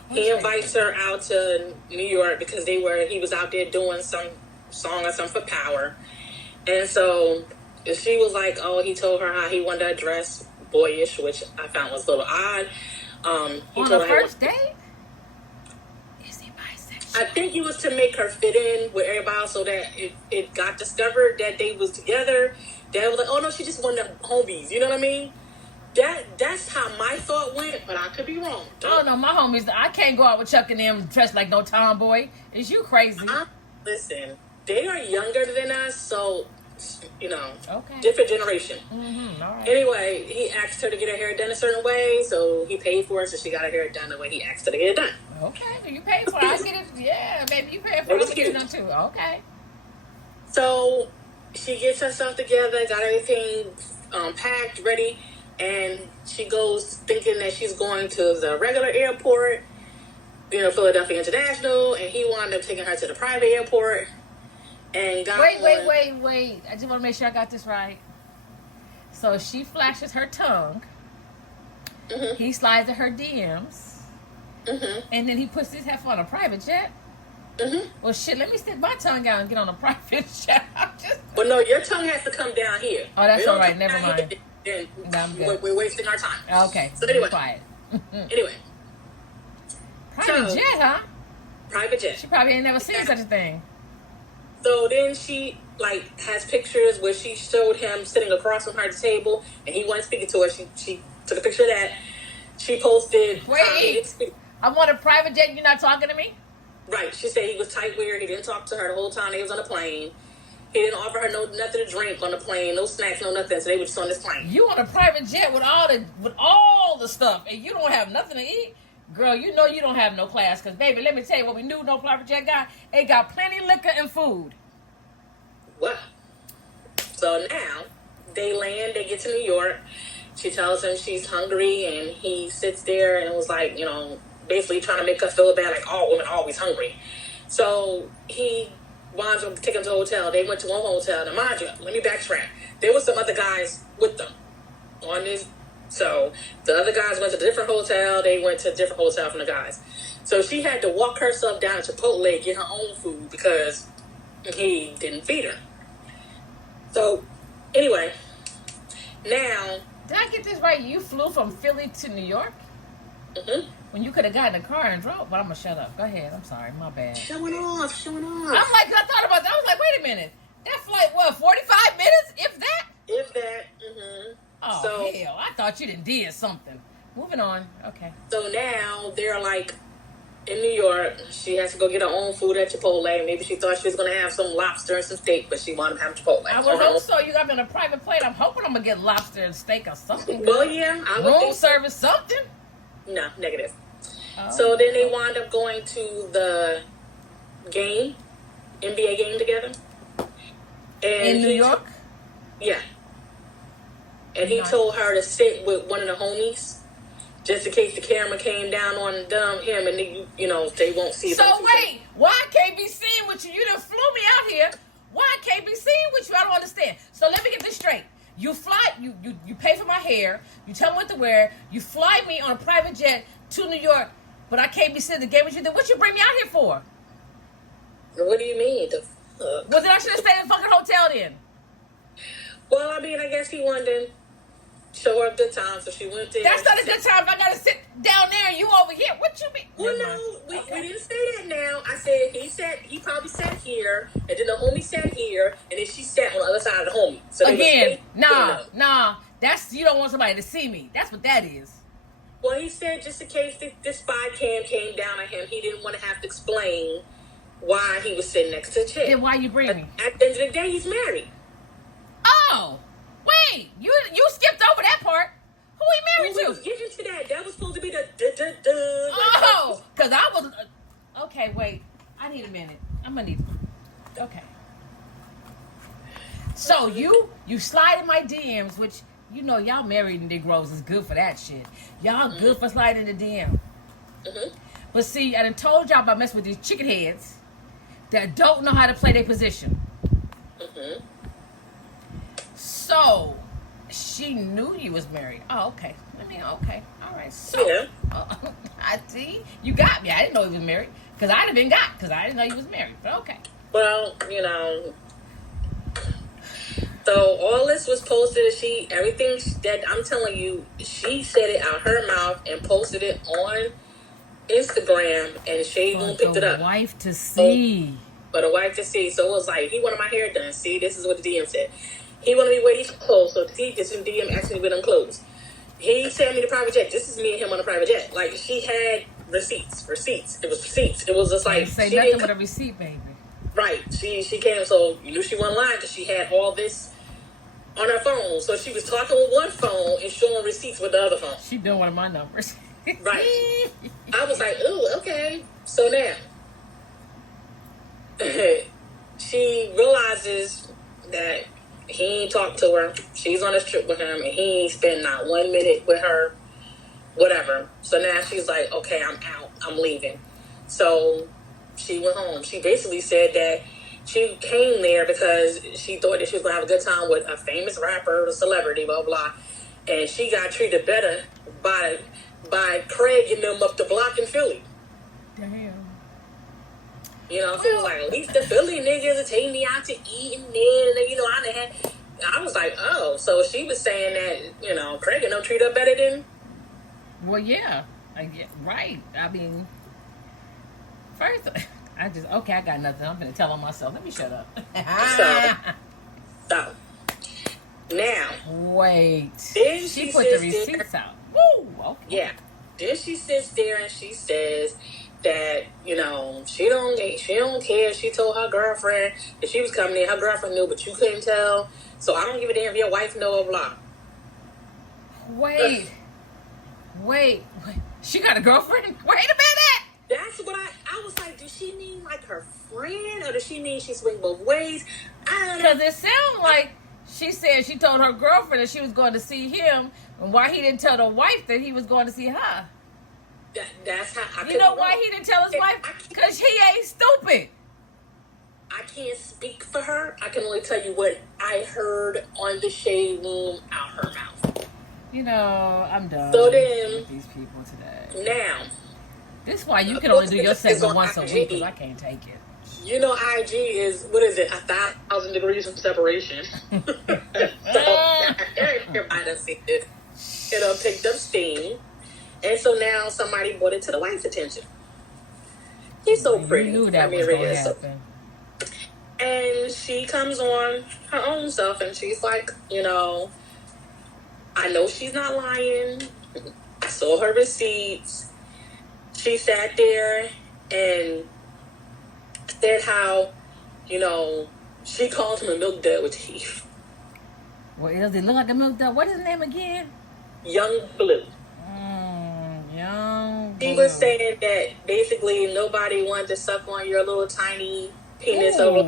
He invites her out to New York because he was out there doing some song or something for Power. And so she was like, oh, he told her how he wanted to dress boyish, which I found was a little odd. On the first date? Is he bisexual? I think it was to make her fit in with everybody else so that it got discovered that they was together. That was like, oh no, she just wanted homies. You know what I mean? That's how my thought went, but I could be wrong. Oh no, my homies, I can't go out with Chuck and them dressed like no tomboy. Is you crazy? Listen, they are younger than us, so okay. Different generation. Mm-hmm. All right. Anyway, he asked her to get her hair done a certain way, so he paid for it, so she got her hair done the way he asked her to get it done. Okay, you paid for it. I get it. Yeah, baby, you paid for it. I get it done too. Okay. So she gets herself together, got everything packed, ready, and she goes thinking that she's going to the regular airport, Philadelphia International, and he wound up taking her to the private airport. And wait. I just want to make sure I got this right. So she flashes her tongue. Mm-hmm. He slides in her DMs. Mm-hmm. And then he puts his head on a private jet. Mm-hmm. Well, shit, let me stick my tongue out and get on a private jet. Well, no, your tongue has to come down here. Oh, that's all right. Never mind. Then we're wasting our time. Okay. So anyway. Quiet. Anyway. Private jet, huh? Private jet. She probably ain't never seen such a thing. So then she has pictures where she showed him sitting across from her at the table, and he wasn't speaking to her. She took a picture of that. She posted. Wait, I want a private jet. You're not talking to me? Right. She said he was tight weird. He didn't talk to her the whole time they was on the plane. He didn't offer her nothing to drink on the plane, no snacks, no nothing. So they were just on this plane. You on a private jet with all the stuff, and you don't have nothing to eat? Girl, you know you don't have no class. Because, baby, let me tell you what we knew no private jet got. It got plenty liquor and food. Wow. So now, they land, they get to New York. She tells him she's hungry, and he sits there and was like, basically trying to make her feel bad, like all women are always hungry. So he winds up taking them to a hotel. They went to one hotel. Now, mind you, let me backtrack. There was some other guys with them on this So the other guys went to a different hotel. They went to a different hotel from the guys. So she had to walk herself down to Chipotle, get her own food because he didn't feed her. So anyway, now... Did I get this right? You flew from Philly to New York? Mm-hmm. When you could have gotten a car and drove. But I'm going to shut up. Go ahead. I'm sorry. My bad. Showing off. I'm like, I thought about that. I was like, wait a minute. That flight, what, 45 minutes? If that? If that. Mm-hmm. Oh, so, hell. I thought you did something. Moving on. Okay. So now they're like in New York. She has to go get her own food at Chipotle. Maybe she thought she was going to have some lobster and some steak, but she wanted to have Chipotle. I would hope so. You got me on a private plane. I'm hoping I'm going to get lobster and steak or something. Well, yeah. I would Room think service, something? No, negative. Oh. So then they wound up going to the game, NBA game together. And in New York? Yeah. And he told her to sit with one of the homies, just in case the camera came down on him, and they, they won't see. So wait, why I can't be seen with you? You done flew me out here. Why I can't be seen with you? I don't understand. So let me get this straight. You fly, you pay for my hair. You tell me what to wear. You fly me on a private jet to New York, but I can't be sitting in the game with you. Then what you bring me out here for? What do you mean? Well, then I should have stayed in the fucking hotel then. Well, I mean, I guess he wanted to show her a good time, so she went there. That's not a good time if I gotta sit down there and you over here. What you mean? Well, no, we didn't say that now. I said he probably sat here, and then the homie sat here, and then she sat on the other side of the homie. So again, nah. That's, you don't want somebody to see me. That's what that is. Well, he said just in case this spy cam came down on him, he didn't want to have to explain why he was sitting next to the chick. Then why you bring me? At the end of the day, he's married. Oh, wait, you skipped over that part. Who he married to? We was getting to that. That was supposed to be the Oh, because I was... okay, wait. I need a minute. I'm going to need... Okay. So, you slide in my DMs, which, y'all married Negroes is good for that shit. Y'all good for sliding in the DM. Mm-hmm. But see, I done told y'all about messing with these chicken heads that don't know how to play their position. Mm-hmm. So, she knew you was married. Oh, okay. Okay. All right. So, yeah. I see. You got me. I didn't know he was married. Because I'd have been got. Because I didn't know he was married. But okay. Well, so all this was posted. Everything that I'm telling you, she said it out her mouth and posted it on Instagram, and Shade Moon picked it up. For the wife to see. For the wife to see. So it was like, he wanted my hair done. See, this is what the DM said. He wanted me to wear these clothes. So see, this in DM actually with them clothes. He sent me the private jet. This is me and him on a private jet. Like, she had receipts. It was receipts. It was just like, say nothing but a receipt, baby. Right. She came, so you knew she wasn't lying because she had all this on her phone. So she was talking with one phone and showing receipts with the other phone. She doing one of my numbers. Right. I was like, ooh, okay. So now, she realizes that he ain't talked to her. She's on this trip with him, and he ain't spent not 1 minute with her, whatever. So now she's like, okay, I'm out. I'm leaving. So she went home. She basically said that she came there because she thought that she was going to have a good time with a famous rapper, a celebrity, blah, blah. And she got treated better by Craig and them up the block in Philly. Damn. She was like, at least the Philly niggas are taking me out to eat and then, I was like, oh, so she was saying that, Craig and them treat her better than... Well, yeah. Right. I mean, first, I got nothing. I'm going to tell on myself. Let me shut up. So, now. Wait. Then she put the receipts out. Woo! Okay. Yeah. Then she sits there and she says that, she don't care. She told her girlfriend that she was coming in. Her girlfriend knew, but you couldn't tell. So I don't give a damn if your wife know, blah. Wait. She got a girlfriend? Wait a minute! That's what I was like, does she mean like her friend, or does she mean she swing both ways? I don't know. Because it sounds like she said she told her girlfriend that she was going to see him, and why he didn't tell the wife that he was going to see her. That's how You know why he didn't tell his wife? Because he ain't stupid. I can't speak for her. I can only tell you what I heard on the Shade Room out her mouth. You know, I'm done So then, with these people today. now, This is why you can only do your segment once a IG. week, because I can't take it. You know, IG is, what is it, 1,000 degrees of separation. So everybody done seen it. It picked up steam. And so now somebody brought it to the wife's attention. She's so pretty. You knew that was going to happen. And she comes on her own self and she's like, you know, I know she's not lying. I saw her receipts. She sat there and said how, you know, she called him a milk dud with teeth. Well, does it look like a milk dud? What is his name again? Young Blue. Young Blue. She was saying that basically nobody wanted to suck on your little tiny penis over.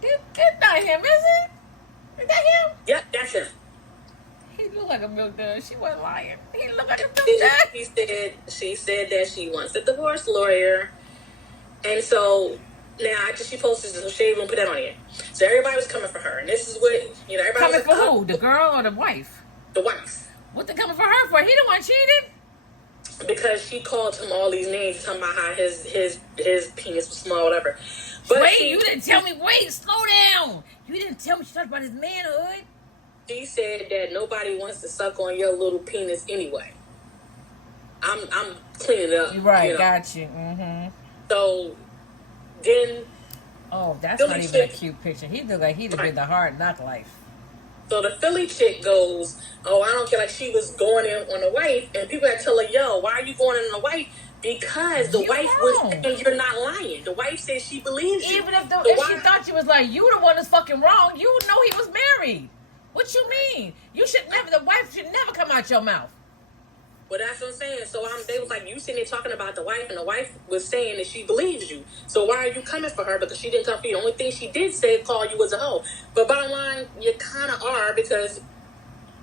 That's not him, is it? Is that him? Yep, that's him. He looked like a milk dud. She wasn't lying. He looked like a milk dud. She said that she wants a divorce lawyer. And so now after she posted this, she didn't even put that on here. So everybody was coming for her. And this is what, you know, everybody coming was for who? The girl or the wife? The wife. What they coming for her for? He the one cheated? Because she called him all these names, talking about how his penis was small, whatever. But wait, you didn't tell me. Wait, slow down. You didn't tell me she talked about his manhood. She said that nobody wants to suck on your little penis anyway. I'm cleaning it up. You're right, you know. got you. Mm-hmm. So then, that's not even a cute picture. He looked like he'd have been the hard knock life. So the Philly chick goes, oh, I don't care, like she was going in on the wife, and people had to tell her, yo, why are you going in on the wife? Because the wife was saying you're not lying. The wife said she believes you. Even if she thought you was like, you the one that's fucking wrong, you would know he was married. What you mean? The wife should never come out your mouth. Well, that's what I'm saying. So they was like, you sitting there talking about the wife, and the wife was saying that she believes you. So why are you coming for her? Because she didn't come for you. The only thing she did say, call you was a hoe. But bottom line, you kind of are, because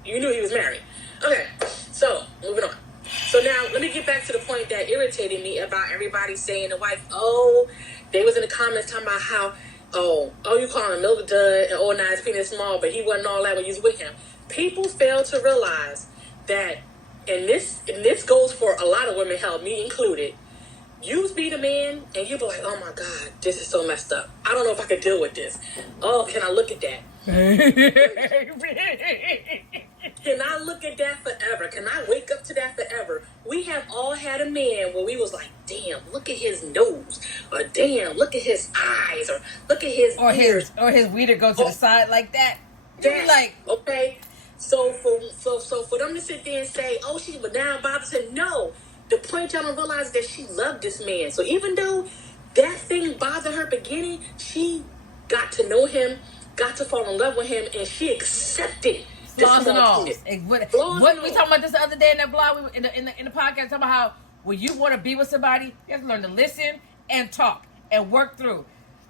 you knew he was married. Okay, so moving on. So now let me get back to the point that irritated me about everybody saying the wife, they was in the comments talking about how, you call him a milk dud, and now his penis small, but he wasn't all that when you was with him. People fail to realize that. And this goes for a lot of women, hell, me included. You be the man, and you be like, oh my God, this is so messed up. I don't know if I could deal with this. Oh, can I look at that? Can I look at that forever? Can I wake up to that forever? We have all had a man where we was like, damn, look at his nose. Or damn, look at his eyes. Or look at his ears. Or his weeder go to the side like that. You're like, okay. So for them to sit there and say, oh, she was down bothered, said no. The point y'all don't realize is that she loved this man. So even though that thing bothered her beginning, she got to know him, got to fall in love with him, and she accepted flaws and all. What we talking about this the other day in that blog, in the podcast, talking about how when you want to be with somebody, you have to learn to listen and talk and work through.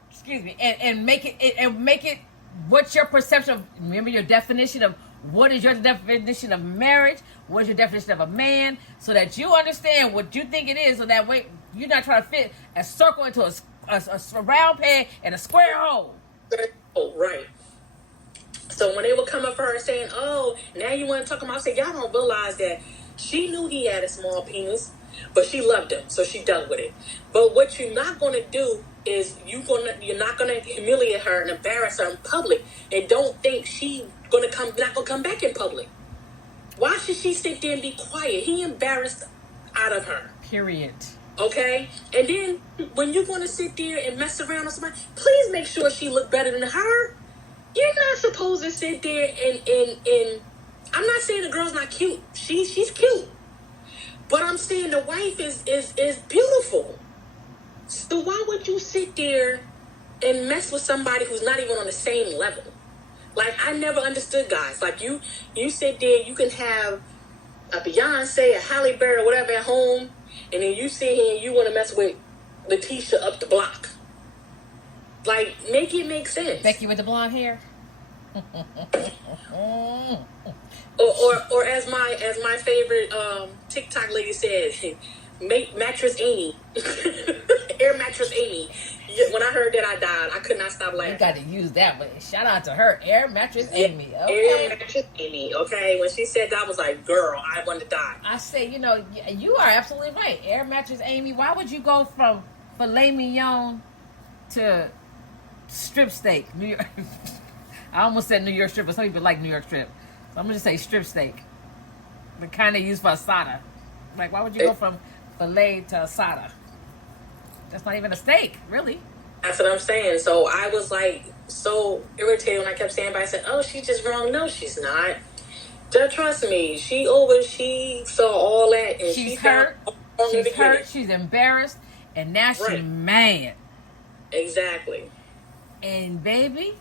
Excuse me, and make it. What's your perception of? Remember your definition of. What is your definition of marriage? What is your definition of a man? So that you understand what you think it is, so that way you're not trying to fit a circle into a round peg and a square hole. Oh, right. So when they would come up for her saying, oh, now you want to talk about, I said, y'all don't realize that she knew he had a small penis, but she loved him, so she dealt with it. But what you're not going to do is you're not going to humiliate her and embarrass her in public, and don't think she's not gonna come back in public. Why should she sit there and be quiet? He embarrassed out of her. Period. Okay? And then when you're gonna sit there and mess around with somebody, please make sure she look better than her. You're not supposed to sit there and I'm not saying the girl's not cute. She's cute. But I'm saying the wife is beautiful. So why would you sit there and mess with somebody who's not even on the same level? Like, I never understood guys. Like, you sit there, you can have a Beyonce, a Halle Berry, or whatever at home, and then you sit here and you want to mess with Letitia up the block. Like, make it make sense. Becky with the blonde hair. or as my favorite TikTok lady said, mattress Amy, air mattress Amy. Yeah, when I heard that, I died. I could not stop You laughing. got to use that, but shout out to her, Air Mattress Yeah, Amy. Air Okay. mattress Amy. Okay, when she said that, I was like, "Girl, I want to die." I say, you are absolutely right. Air Mattress Amy, why would you go from filet mignon to strip steak? New York. I almost said New York strip, but some people like New York strip. So I'm going to say strip steak. The kind they use for asada. Like, why would you go from filet to asada? That's not even a steak, really. That's what I'm saying. So I was like so irritated when I kept saying, I said, "Oh, she's just wrong." No, she's not. Just trust me. She saw all that, and She's she hurt. found She's hurt. She's embarrassed, and now she's Right. mad. Exactly. And baby,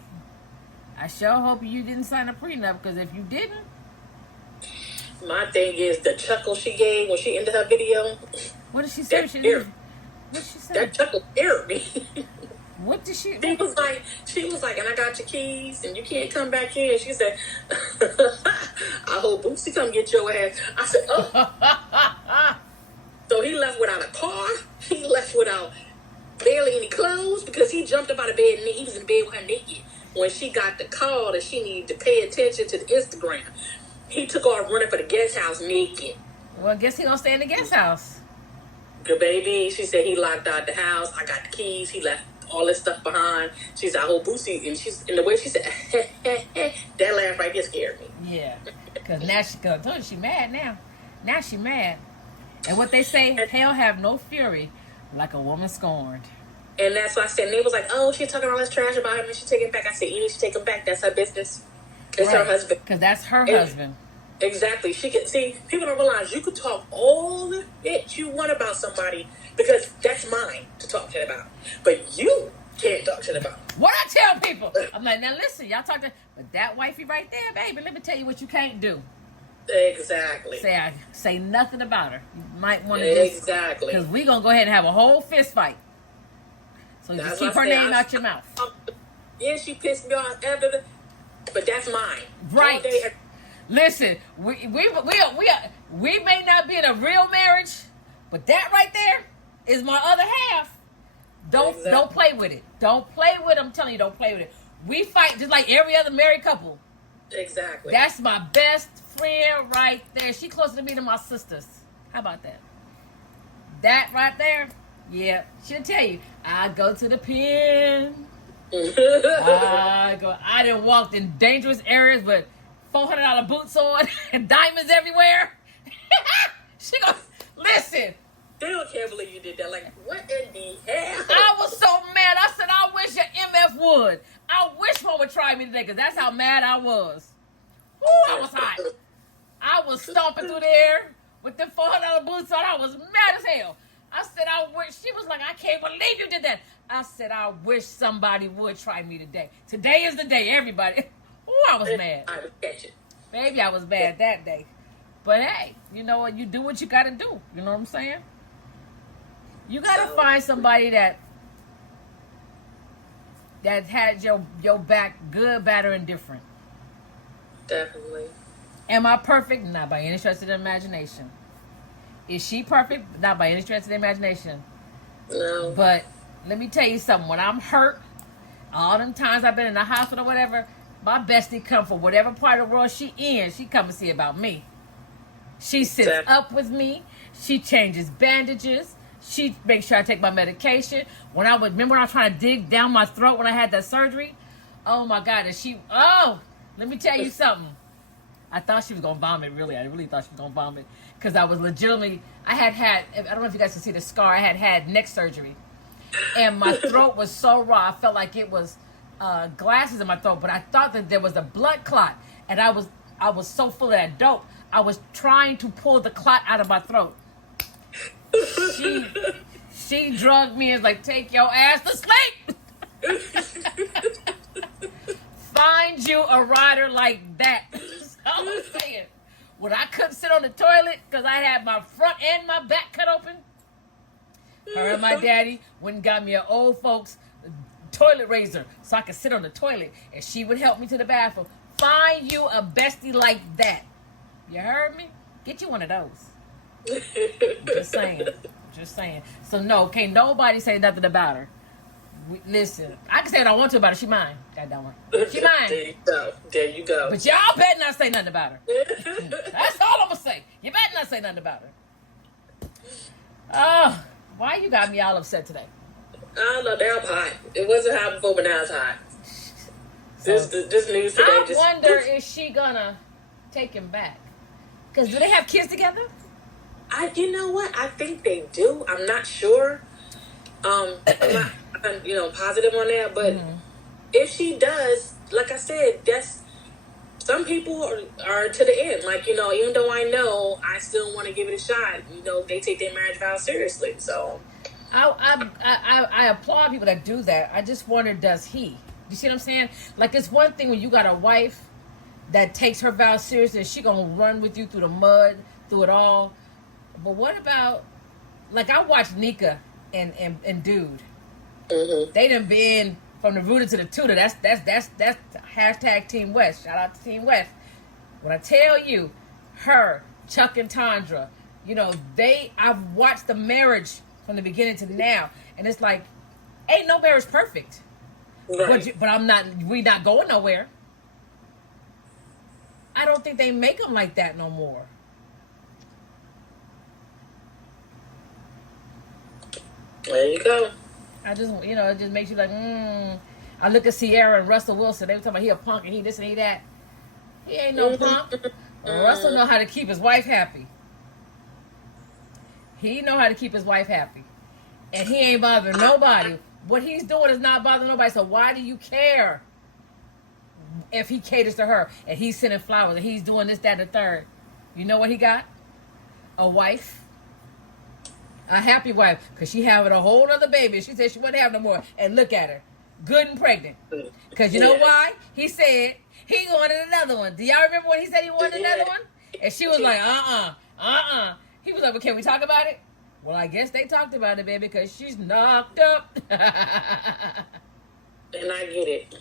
I sure hope you didn't sign a prenup, because if you didn't, My thing is the chuckle she gave when she ended her video. what did she say? That scared- What did she say? That chuckle scared me. What did she? She was like, "And I got your keys, and you can't come back here." She said, "I hope Bootsy come get your ass." I said, "Oh." So he left without a car. He left without barely any clothes because he jumped up out of bed and he was in bed with her naked. When she got the call that she needed to pay attention to the Instagram, he took off running for the guest house naked. Well, I guess he gonna stay in the guest house. Good baby. She said he locked out the house. I got the keys. He left all this stuff behind. She said, "I hope Boosie," and the way she said, that laugh right there scared me. Yeah, because now I told you she mad now. Now she mad. And what they say, hell have no fury like a woman scorned. And that's what I said. And they was like, "Oh, she's talking all this trash about him and she take it back." I said, "Even if she take him back, that's her business. It's her husband." Because that's her husband. Exactly. She can see. People don't realize you could talk all the shit you want about somebody because that's mine to talk shit about. But you can't talk shit about. What I tell people, I'm like, now listen, y'all talk to, but that wifey right there, baby. Let me tell you what you can't do. Exactly. Say nothing about her. You might want to exactly because we gonna go ahead and have a whole fist fight. So you just keep her name out your mouth. Yeah, she pissed me off, but that's mine. Right. All day, Listen, we may not be in a real marriage, but that right there is my other half. Don't play with it. Don't play with it. I'm telling you, don't play with it. We fight just like every other married couple. Exactly. That's my best friend right there. She closer to me than my sisters. How about that? That right there, yeah. She'll tell you, I go to the pen. I done walked in dangerous areas, but $400 boots on and diamonds everywhere. She goes, listen. Still can't believe you did that. Like, what in the hell? I was so mad. I said, I wish your MF would. I wish one would try me today, because that's how mad I was. Ooh, I was hot. I was stomping through the air with them $400 boots on. I was mad as hell. I said, I wish. She was like, I can't believe you did that. I said, I wish somebody would try me today. Today is the day, everybody. Ooh, I was mad. I would catch it. Maybe I was bad that day. But hey, you know what? You do what you got to do. You know what I'm saying? You got to find somebody that had your back good, bad, or indifferent. Definitely. Am I perfect? Not by any stretch of the imagination. Is she perfect? Not by any stretch of the imagination. No. But let me tell you something. When I'm hurt, all them times I've been in the hospital or whatever, my bestie come from whatever part of the world she in. She come and see about me. She sits up with me. She changes bandages. She makes sure I take my medication. When I was trying to dig down my throat when I had that surgery. Oh my God! Let me tell you something. I thought she was gonna vomit. Really, I really thought she was gonna vomit because I was legitimately. I don't know if you guys can see the scar. I had neck surgery, and my throat was so raw. I felt like it was glasses in my throat. But I thought that there was a blood clot, and I was so full of that dope. I was trying to pull the clot out of my throat. She drugged me and was like, take your ass to sleep. Find you a rider like that. So I'm saying, when I couldn't sit on the toilet because I had my front and my back cut open, her and my daddy went and got me an old folks toilet razor so I could sit on the toilet and she would help me to the bathroom. Find you a bestie like that. You heard me? Get you one of those. Just saying. So no, can't nobody say nothing about her. Listen, I can say what I want to about her. She mine. God damn her. She mine. There you go. There you go. But y'all better not say nothing about her. That's all I'm gonna say. You better not say nothing about her. Oh, why you got me all upset today? I don't know. Now I'm hot. It wasn't hot before, but now it's hot. So, This news today. I wonder is she gonna take him back? Because do they have kids together? You know what? I think they do. I'm not sure. I'm not, positive on that. But if she does, like I said, that's some people are to the end. Like, even though I know, I still want to give it a shot. They take their marriage vows seriously. So I applaud people that do that. I just wonder, does he? You see what I'm saying? Like, it's one thing when you got a wife that takes her vows seriously and she gonna run with you through the mud, through it all. But what about, like, I watched Nika and Dude. Mm-hmm. They done been from the rooter to the tutor. That's hashtag Team West. Shout out to Team West. When I tell you, her, Chuck and Tandra, I've watched the marriage from the beginning to now, and it's like, ain't no marriage perfect. Right. But we not going nowhere. I don't think they make them like that no more. There you go. I just, it just makes you like, I look at Sierra and Russell Wilson. They were talking about he a punk and he this and he that. He ain't no punk. Russell know how to keep his wife happy. He know how to keep his wife happy. And he ain't bothering nobody. What he's doing is not bothering nobody. So why do you care if he caters to her and he's sending flowers and he's doing this, that, and the third? You know what he got? A wife. A happy wife. Because she having a whole other baby. She said she wouldn't have no more. And look at her. Good and pregnant. Because you know why? He said he wanted another one. Do y'all remember when he said he wanted another one? And she was like, He was like, well, can we talk about it? Well, I guess they talked about it, baby, because she's knocked up. And I get it.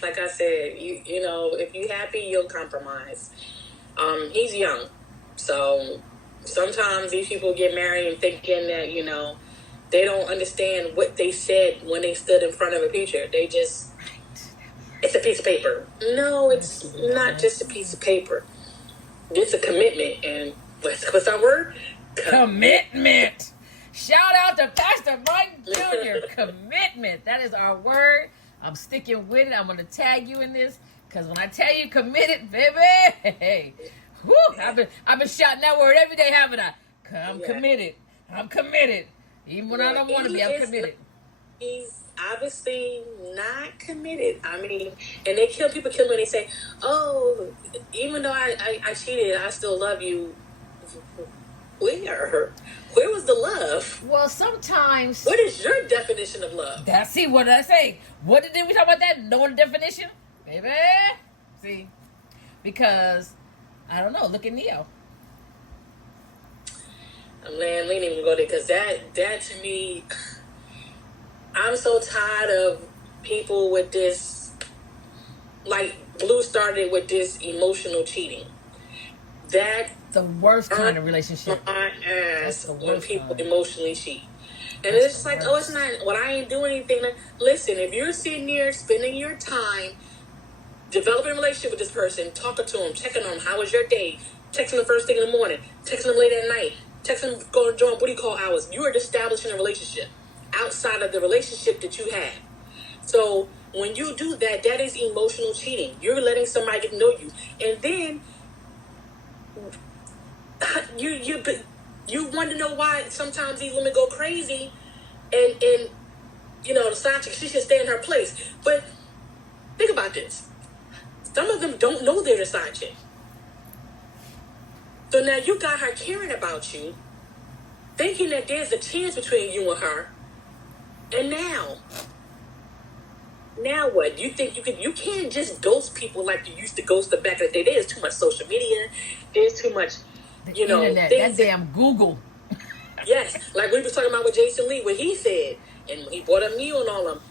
Like I said, if you're happy, you'll compromise. He's young. So sometimes these people get married and thinking that, they don't understand what they said when they stood in front of a picture. They just, it's a piece of paper. No, it's not just a piece of paper. It's a commitment. And what's our word? Commitment. Shout out to Pastor Mike Jr. Commitment. That is our word. I'm sticking with it. I'm going to tag you in this because when I tell you committed, baby, whoo, I've been shouting that word every day, haven't I? I'm committed. I'm committed. Even when I don't want to be, I'm committed. He's obviously not committed. I mean, and people kill me and they say, oh, even though I cheated, I still love you. Where was the love? Well, sometimes. What is your definition of love? See, what did I say? What did we talk about that? Knowing the definition? Baby. See? Because, I don't know. Look at Neo. Man, we didn't even go there because that to me, I'm so tired of people with this, like Blue started with this emotional cheating. The worst kind of relationship. My ass when people emotionally cheat. And it's just like, it's not, well, I ain't doing anything. Listen, if you're sitting there spending your time developing a relationship with this person, talking to them, checking on them, how was your day, texting them first thing in the morning, texting them late at night, texting them going to join booty call hours, you are establishing a relationship outside of the relationship that you had. So when you do that, that is emotional cheating. You're letting somebody get to know you. And then you want to know why sometimes these women go crazy and the side chick, she should stay in her place. But think about this. Some of them don't know they're the side chick. So now you got her caring about you, thinking that there's a chance between you and her. And now what? You think you can't just ghost people like you used to ghost them back in the day. There's too much social media. There's too much, internet, that damn Google. Yes, like we was talking about with Jason Lee, what he said, and he brought up me on all of them.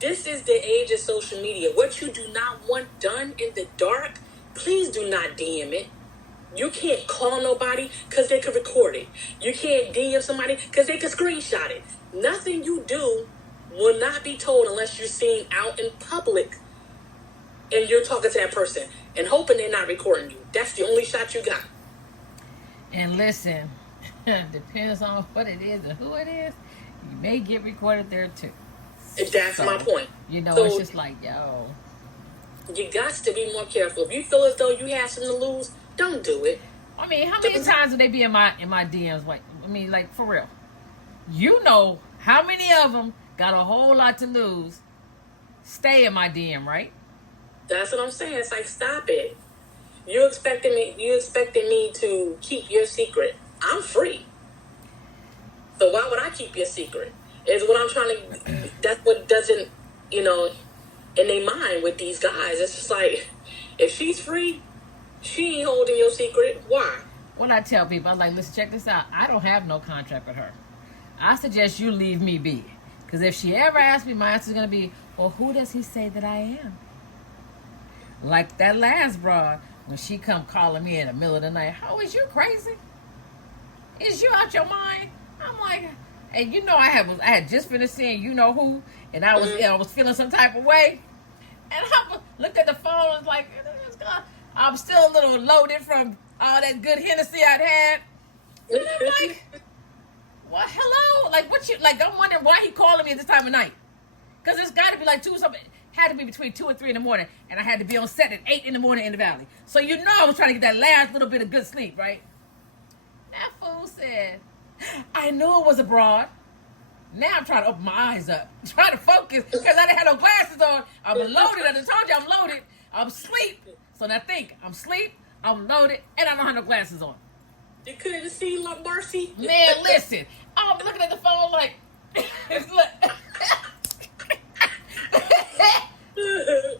This is the age of social media. What you do not want done in the dark, please do not DM it. You can't call nobody because they could record it. You can't DM somebody because they could screenshot it. Nothing you do will not be told unless you're seen out in public and you're talking to that person and hoping they're not recording you. That's the only shot you got. And listen, depends on what it is and who it is. You may get recorded there too. That's my point. You know, so, it's just like, yo. You got to be more careful. If you feel as though you have something to lose, don't do it. I mean, how many times would they be in my DMs? Like, I mean, like, for real. You know how many of them got a whole lot to lose stay in my DM, right? That's what I'm saying. It's like, stop it. You expecting me to keep your secret. I'm free. So why would I keep your secret? Is what I'm trying to, that's what doesn't, in their mind with these guys. It's just like, if she's free, she ain't holding your secret. Why? When I tell people, I'm like, listen, check this out. I don't have no contract with her. I suggest you leave me be. Because if she ever asks me, my answer is going to be, well, who does he say that I am? Like that last broad, when she come calling me in the middle of the night, oh, is you crazy? Is you out your mind? I'm like, and I had just finished seeing you know who, and I was feeling some type of way. And I looked at the phone and was like, I'm still a little loaded from all that good Hennessy I'd had. And I'm like, what? Hello? Like, what you, like, I'm wondering why he calling me at this time of night. Because it's got to be like 2 something. Had to be between 2 and 3 in the morning. And I had to be on set at 8 in the morning in the valley. So I was trying to get that last little bit of good sleep, right? That fool said, I knew it was abroad. Now I'm trying to open my eyes up. Trying to focus. Because I didn't have no glasses on. I'm loaded. I done told you I'm loaded. I'm asleep. So now think. I'm asleep. I'm loaded. And I don't have no glasses on. You couldn't see like Marcy? Man, listen. I'm looking at the phone like,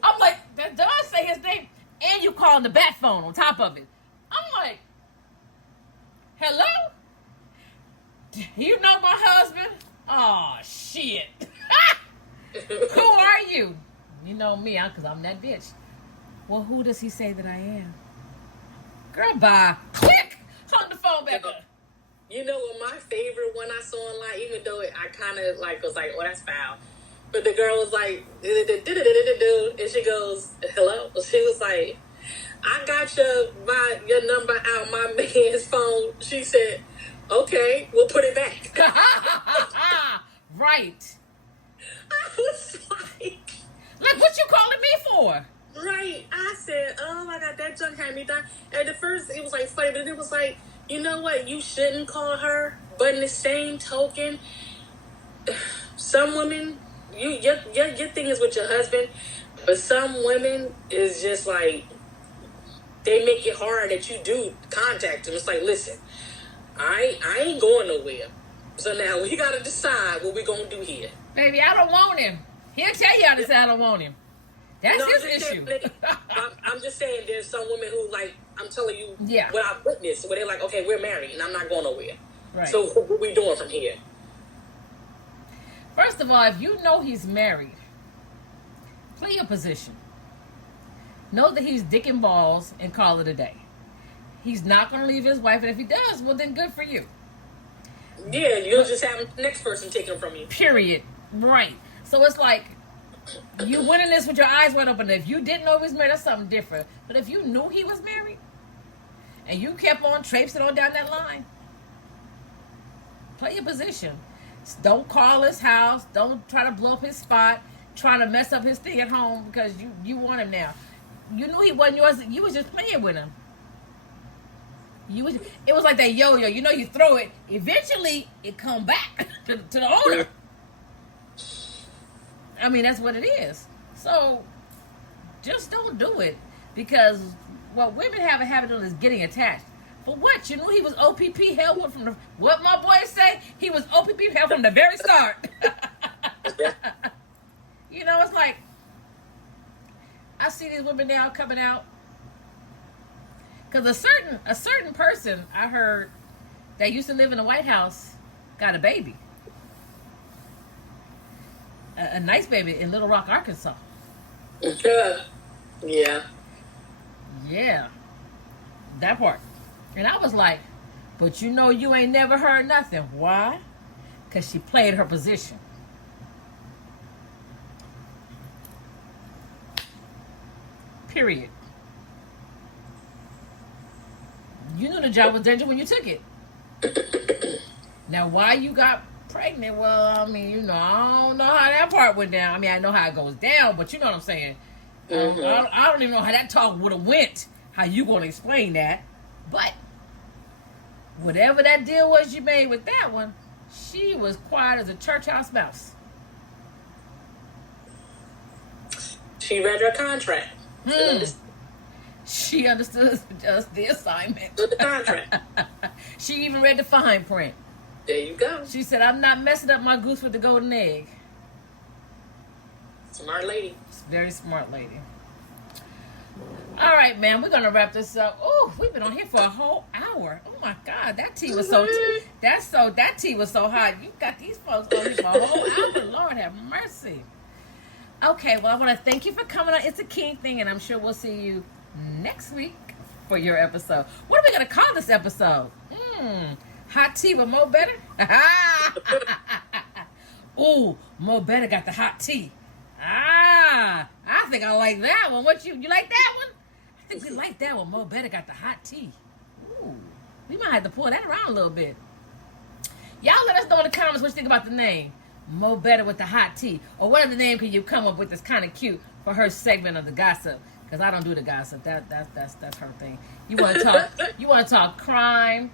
I'm like, did I say his name? And you calling the bat phone on top of it. I'm like, hello? You know my husband? Oh, shit. Who are you? You know me, because I'm that bitch. Well, who does he say that I am? Girl, bye. Quick! Hung the phone back up. You know what my favorite one I saw online, even though I kind of was like, oh, that's foul. But the girl was like, and she goes, hello? She was like, I got your number out my man's phone. She said, okay, we'll put it back. Right. I was like, what you calling me for? Right. I said, oh my God, that junk had me done. And at first it was like funny, but it was like, you know what? You shouldn't call her. But in the same token, some women, your thing is with your husband, but some women is just like, they make it hard that you do contact them. It's like, listen, I ain't going nowhere. So now we got to decide what we're going to do here. Baby, I don't want him. He'll tell you how to say I don't want him. That's his issue. I'm just saying there's some women who, like, I'm telling you what I've witnessed, where they're like, okay, we're married and I'm not going nowhere. Right. So what are we doing from here? First of all, if you know he's married, play your position. Know that he's dick and balls and call it a day. He's not going to leave his wife, and if he does, well, then good for you. Yeah, you'll just have the next person taken from you. Period. Right. So it's like, you went in this with your eyes wide open. If you didn't know he was married, that's something different. But if you knew he was married, and you kept on traipsing on down that line, play your position. Don't call his house. Don't try to blow up his spot. Trying to mess up his thing at home because you want him now. You knew he wasn't yours. You was just playing with him. It was like that yo-yo. You throw it. Eventually, it come back to the owner. I mean, that's what it is. So, just don't do it. Because what women have a habit of is getting attached. For what? You knew he was OPP hell from the... What my boys say? He was OPP hell from the very start. It's like... I see these women now coming out. Because a certain person, I heard, that used to live in the White House, got a baby. A nice baby in Little Rock, Arkansas. Yeah. Yeah. That part. And I was like, but you ain't never heard nothing. Why? Because she played her position. Period. You knew the job was dangerous when you took it. Now, why you got pregnant? Well, I mean, you know, I don't know how that part went down. I mean, I know how it goes down, but you know what I'm saying. I don't even know how that talk would have went. How you gonna explain that? But whatever that deal was you made with that one, she was quiet as a church house mouse. She read her contract. She understood just the assignment. The contract. She even read the fine print. There you go. She said, I'm not messing up my goose with the golden egg. Smart lady. Very smart lady. All right, man, we're going to wrap this up. Oh, we've been on here for a whole hour. Oh, my God, that tea was that tea was so hot. You got these folks on here for a whole hour. Lord have mercy. Okay, well, I want to thank you for coming on It's a King Thing, and I'm sure we'll see you next week for your episode. What are we going to call this episode? Hot tea with MoBetta? Ooh, MoBetta got the hot tea. I think I like that one. What you like that one? I think we like that one. MoBetta got the hot tea. Ooh, we might have to pull that around a little bit. Y'all let us know in the comments what you think about the name. MoBetta with the hot tea. Or what other name can you come up with that's kind of cute for her segment of the gossip? Because I don't do the gossip. That's her thing. You want to talk crime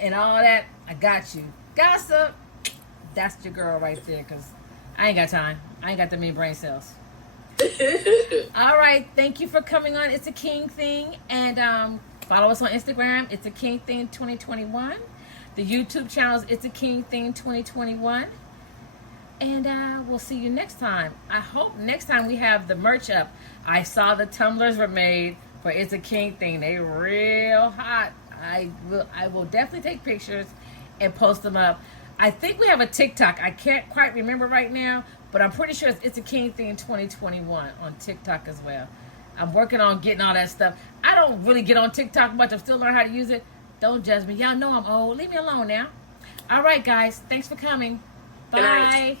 and all that? I got you. Gossip. That's your girl right there. Because I ain't got time. I ain't got that many brain cells. All right. Thank you for coming on It's a King Thing. And follow us on Instagram. It's a King Thing 2021. The YouTube channel is It's a King Thing 2021. And we'll see you next time. I hope next time we have the merch up. I saw the tumblers were made for It's a King Thing. They real hot. I will definitely take pictures and post them up. I think we have a TikTok. I can't quite remember right now, but I'm pretty sure it's a King Thing 2021 on TikTok as well. I'm working on getting all that stuff. I don't really get on TikTok much. I'm still learning how to use it. Don't judge me. Y'all know I'm old. Leave me alone now. All right, guys. Thanks for coming. Bye.